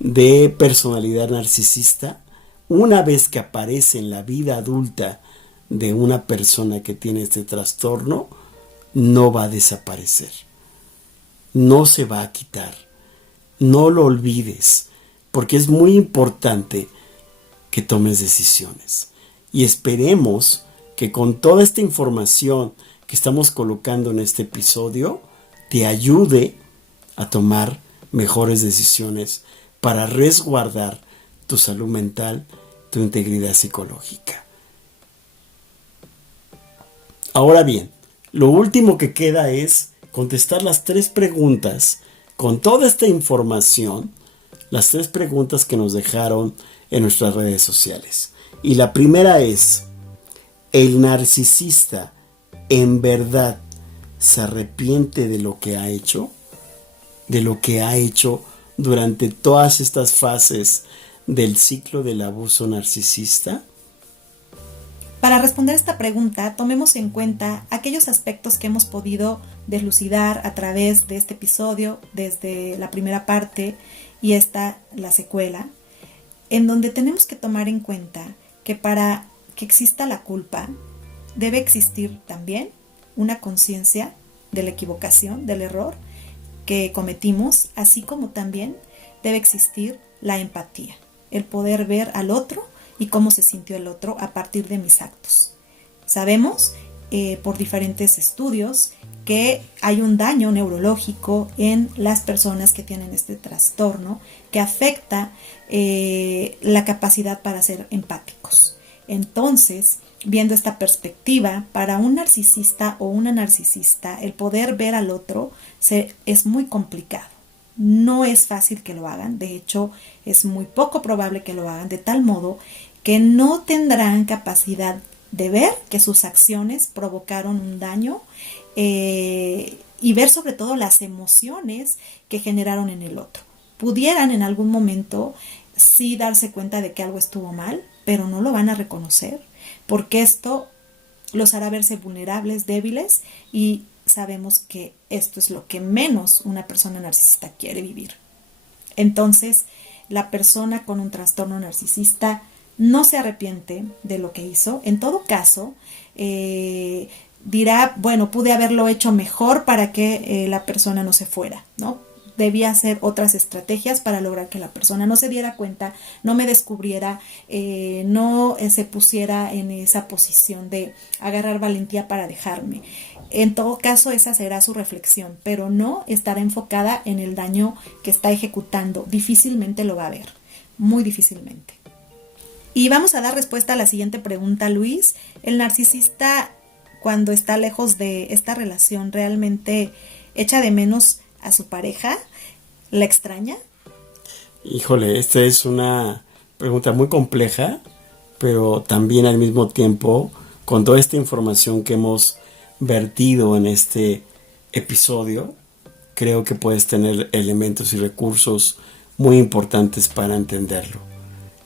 de personalidad narcisista, una vez que aparece en la vida adulta de una persona que tiene este trastorno, no va a desaparecer, no se va a quitar, no lo olvides, porque es muy importante que tomes decisiones. Y esperemos que con toda esta información que estamos colocando en este episodio, te ayude a tomar mejores decisiones para resguardar tu salud mental, tu integridad psicológica. Ahora bien, lo último que queda es contestar las 3 preguntas con toda esta información, las 3 preguntas que nos dejaron en nuestras redes sociales. Y la primera es, ¿el narcisista en verdad se arrepiente de lo que ha hecho? ¿De lo que ha hecho durante todas estas fases del ciclo del abuso narcisista? Para responder esta pregunta, tomemos en cuenta aquellos aspectos que hemos podido deslucidar a través de este episodio, desde la primera parte y la secuela, en donde tenemos que tomar en cuenta que para que exista la culpa, debe existir también una conciencia de la equivocación, del error que cometimos, así como también debe existir la empatía, el poder ver al otro y cómo se sintió el otro a partir de mis actos. Sabemos por diferentes estudios que hay un daño neurológico en las personas que tienen este trastorno que afecta la capacidad para ser empáticos. Entonces, viendo esta perspectiva, para un narcisista o una narcisista, el poder ver al otro es muy complicado. No es fácil que lo hagan, de hecho, es muy poco probable que lo hagan, de tal modo que no tendrán capacidad de ver que sus acciones provocaron un daño y ver sobre todo las emociones que generaron en el otro. Pudieran en algún momento sí darse cuenta de que algo estuvo mal, pero no lo van a reconocer, porque esto los hará verse vulnerables, débiles, y sabemos que esto es lo que menos una persona narcisista quiere vivir. Entonces, la persona con un trastorno narcisista no se arrepiente de lo que hizo. En todo caso, dirá, bueno, pude haberlo hecho mejor para que la persona no se fuera, ¿no? Debía hacer otras estrategias para lograr que la persona no se diera cuenta, no me descubriera, no se pusiera en esa posición de agarrar valentía para dejarme. En todo caso, esa será su reflexión, pero no estará enfocada en el daño que está ejecutando. Difícilmente lo va a ver, muy difícilmente. Y vamos a dar respuesta a la siguiente pregunta, Luis. ¿El narcisista, cuando está lejos de esta relación, realmente echa de menos a su pareja? ¿La extraña? Híjole, esta es una pregunta muy compleja, pero también al mismo tiempo, con toda esta información que hemos vertido en este episodio, creo que puedes tener elementos y recursos muy importantes para entenderlo.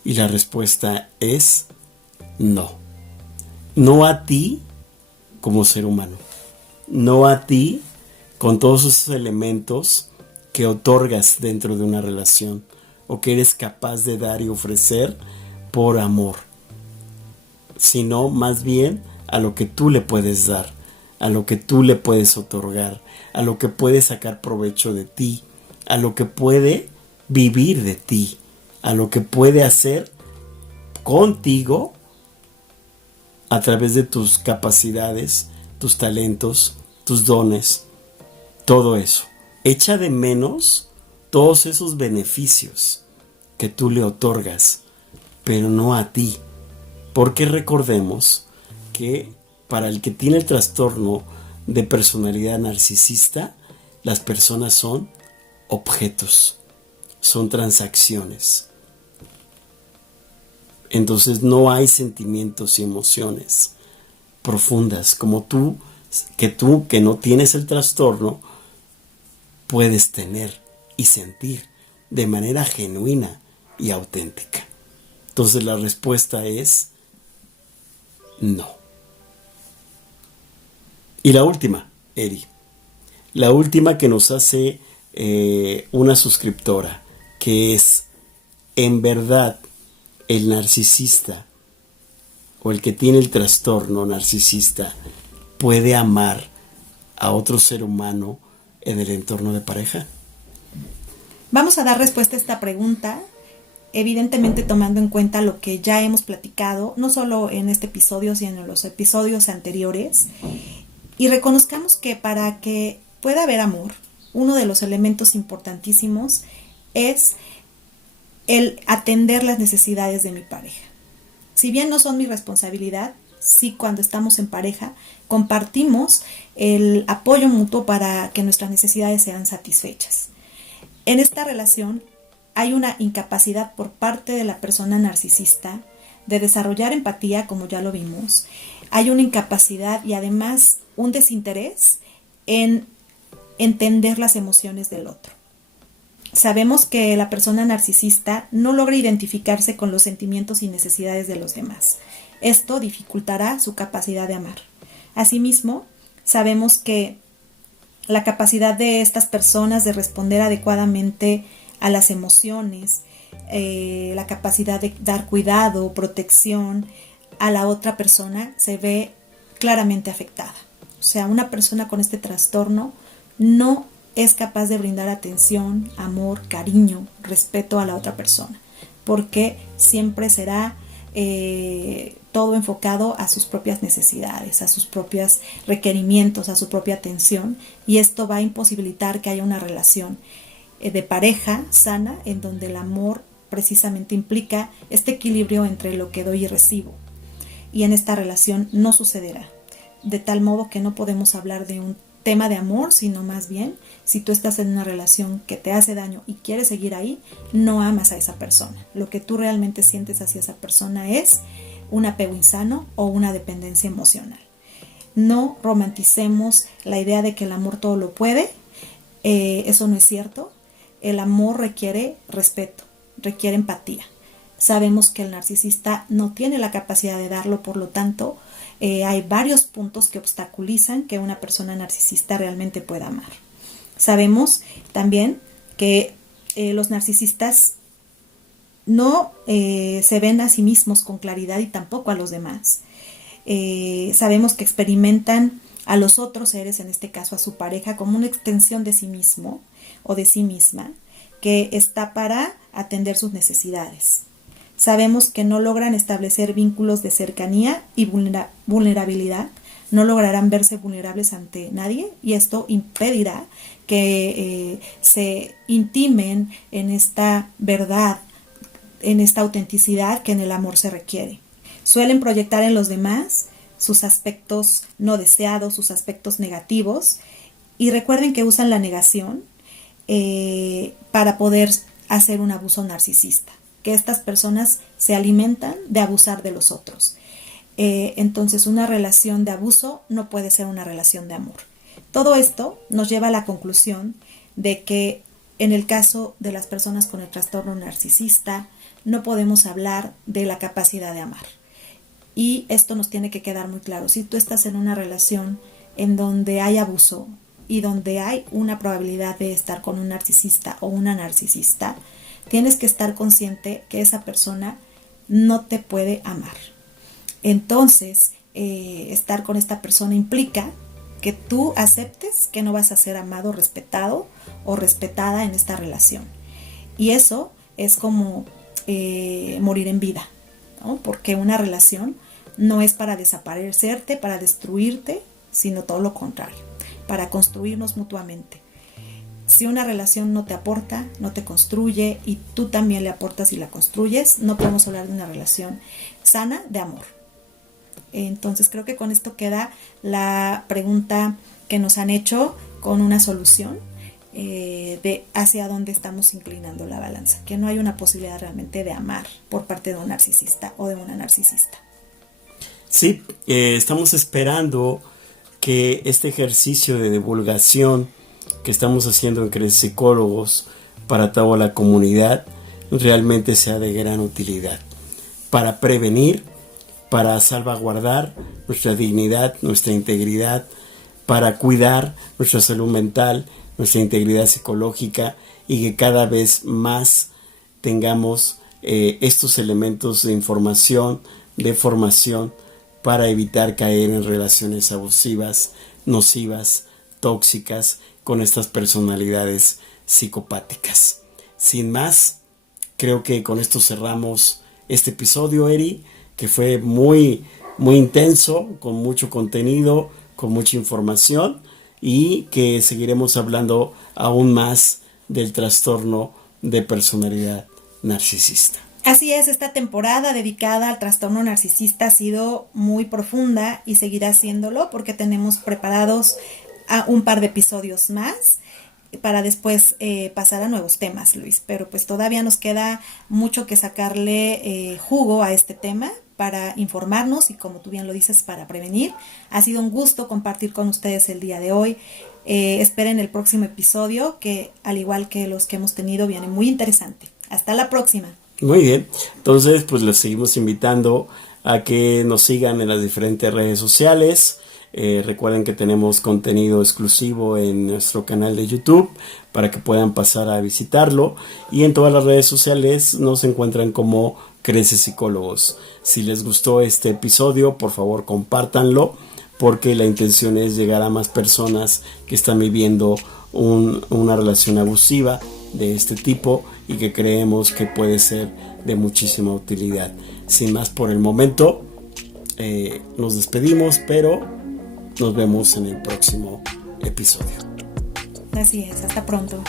Y la respuesta es no. No a ti como ser humano. No a ti con todos esos elementos que otorgas dentro de una relación o que eres capaz de dar y ofrecer por amor, sino más bien a lo que tú le puedes dar, a lo que tú le puedes otorgar, a lo que puede sacar provecho de ti, a lo que puede vivir de ti, a lo que puede hacer contigo a través de tus capacidades, tus talentos, tus dones, todo eso. Echa de menos todos esos beneficios que tú le otorgas, pero no a ti, porque recordemos que para el que tiene el trastorno de personalidad narcisista, las personas son objetos, son transacciones. Entonces no hay sentimientos y emociones profundas como tú que no tienes el trastorno puedes tener y sentir de manera genuina y auténtica. Entonces la respuesta es no. Y la última, Eri, la última que nos hace una suscriptora, que es en verdad el narcisista o el que tiene el trastorno narcisista puede amar a otro ser humano en el entorno de pareja? Vamos a dar respuesta a esta pregunta, evidentemente tomando en cuenta lo que ya hemos platicado, no solo en este episodio, sino en los episodios anteriores, y reconozcamos que para que pueda haber amor, uno de los elementos importantísimos es el atender las necesidades de mi pareja. Si bien no son mi responsabilidad, sí, cuando estamos en pareja compartimos el apoyo mutuo para que nuestras necesidades sean satisfechas. En esta relación hay una incapacidad por parte de la persona narcisista de desarrollar empatía, como ya lo vimos. Hay una incapacidad y además un desinterés en entender las emociones del otro. Sabemos que la persona narcisista no logra identificarse con los sentimientos y necesidades de los demás. Esto dificultará su capacidad de amar. Asimismo, sabemos que la capacidad de estas personas de responder adecuadamente a las emociones, la capacidad de dar cuidado, protección a la otra persona se ve claramente afectada. O sea, una persona con este trastorno no es capaz de brindar atención, amor, cariño, respeto a la otra persona, porque siempre será todo enfocado a sus propias necesidades, a sus propios requerimientos, a su propia atención, y esto va a imposibilitar que haya una relación de pareja sana en donde el amor precisamente implica este equilibrio entre lo que doy y recibo, y en esta relación no sucederá, de tal modo que no podemos hablar de un tema de amor, sino más bien, si tú estás en una relación que te hace daño y quieres seguir ahí, no amas a esa persona. Lo que tú realmente sientes hacia esa persona es un apego insano o una dependencia emocional. No romanticemos la idea de que el amor todo lo puede. Eso no es cierto. El amor requiere respeto, requiere empatía. Sabemos que el narcisista no tiene la capacidad de darlo, por lo tanto, hay varios puntos que obstaculizan que una persona narcisista realmente pueda amar. Sabemos también que los narcisistas no se ven a sí mismos con claridad y tampoco a los demás. Sabemos que experimentan a los otros seres, en este caso a su pareja, como una extensión de sí mismo o de sí misma, que está para atender sus necesidades. Sabemos que no logran establecer vínculos de cercanía y vulnerabilidad, no lograrán verse vulnerables ante nadie, y esto impedirá que se intimen en esta verdad, en esta autenticidad que en el amor se requiere. Suelen proyectar en los demás sus aspectos no deseados, sus aspectos negativos, y recuerden que usan la negación para poder hacer un abuso narcisista, que estas personas se alimentan de abusar de los otros. Entonces, una relación de abuso no puede ser una relación de amor. Todo esto nos lleva a la conclusión de que en el caso de las personas con el trastorno narcisista no podemos hablar de la capacidad de amar. Y esto nos tiene que quedar muy claro. Si tú estás en una relación en donde hay abuso y donde hay una probabilidad de estar con un narcisista o una narcisista, tienes que estar consciente que esa persona no te puede amar. Entonces, estar con esta persona implica que tú aceptes que no vas a ser amado, respetado o respetada en esta relación. Y eso es como morir en vida, ¿no? Porque una relación no es para desaparecerte, para destruirte, sino todo lo contrario, para construirnos mutuamente. Si una relación no te aporta, no te construye, y tú también le aportas y la construyes, no podemos hablar de una relación sana de amor. Entonces creo que con esto queda la pregunta que nos han hecho con una solución de hacia dónde estamos inclinando la balanza, que no hay una posibilidad realmente de amar por parte de un narcisista o de una narcisista. Sí, estamos esperando que este ejercicio de divulgación que estamos haciendo entre psicólogos para toda la comunidad realmente sea de gran utilidad para prevenir, para salvaguardar nuestra dignidad, nuestra integridad, para cuidar nuestra salud mental, nuestra integridad psicológica y que cada vez más tengamos estos elementos de información, de formación para evitar caer en relaciones abusivas, nocivas, tóxicas con estas personalidades psicopáticas. Sin más, creo que con esto cerramos este episodio, Eri, que fue muy, muy intenso, con mucho contenido, con mucha información y que seguiremos hablando aún más del trastorno de personalidad narcisista. Así es, esta temporada dedicada al trastorno narcisista ha sido muy profunda y seguirá siéndolo porque tenemos preparados a un par de episodios más para después pasar a nuevos temas, Luis. Pero pues todavía nos queda mucho que sacarle jugo a este tema para informarnos y, como tú bien lo dices, para prevenir. Ha sido un gusto compartir con ustedes el día de hoy. Esperen el próximo episodio que, al igual que los que hemos tenido, viene muy interesante. Hasta la próxima. Muy bien, entonces pues les seguimos invitando a que nos sigan en las diferentes redes sociales. Recuerden que tenemos contenido exclusivo en nuestro canal de YouTube para que puedan pasar a visitarlo, y en todas las redes sociales nos encuentran como Crece Psicólogos. Si les gustó este episodio, por favor compártanlo, porque la intención es llegar a más personas que están viviendo una relación abusiva de este tipo y que creemos que puede ser de muchísima utilidad. Sin más por el momento, nos despedimos, pero nos vemos en el próximo episodio. Así es, hasta pronto.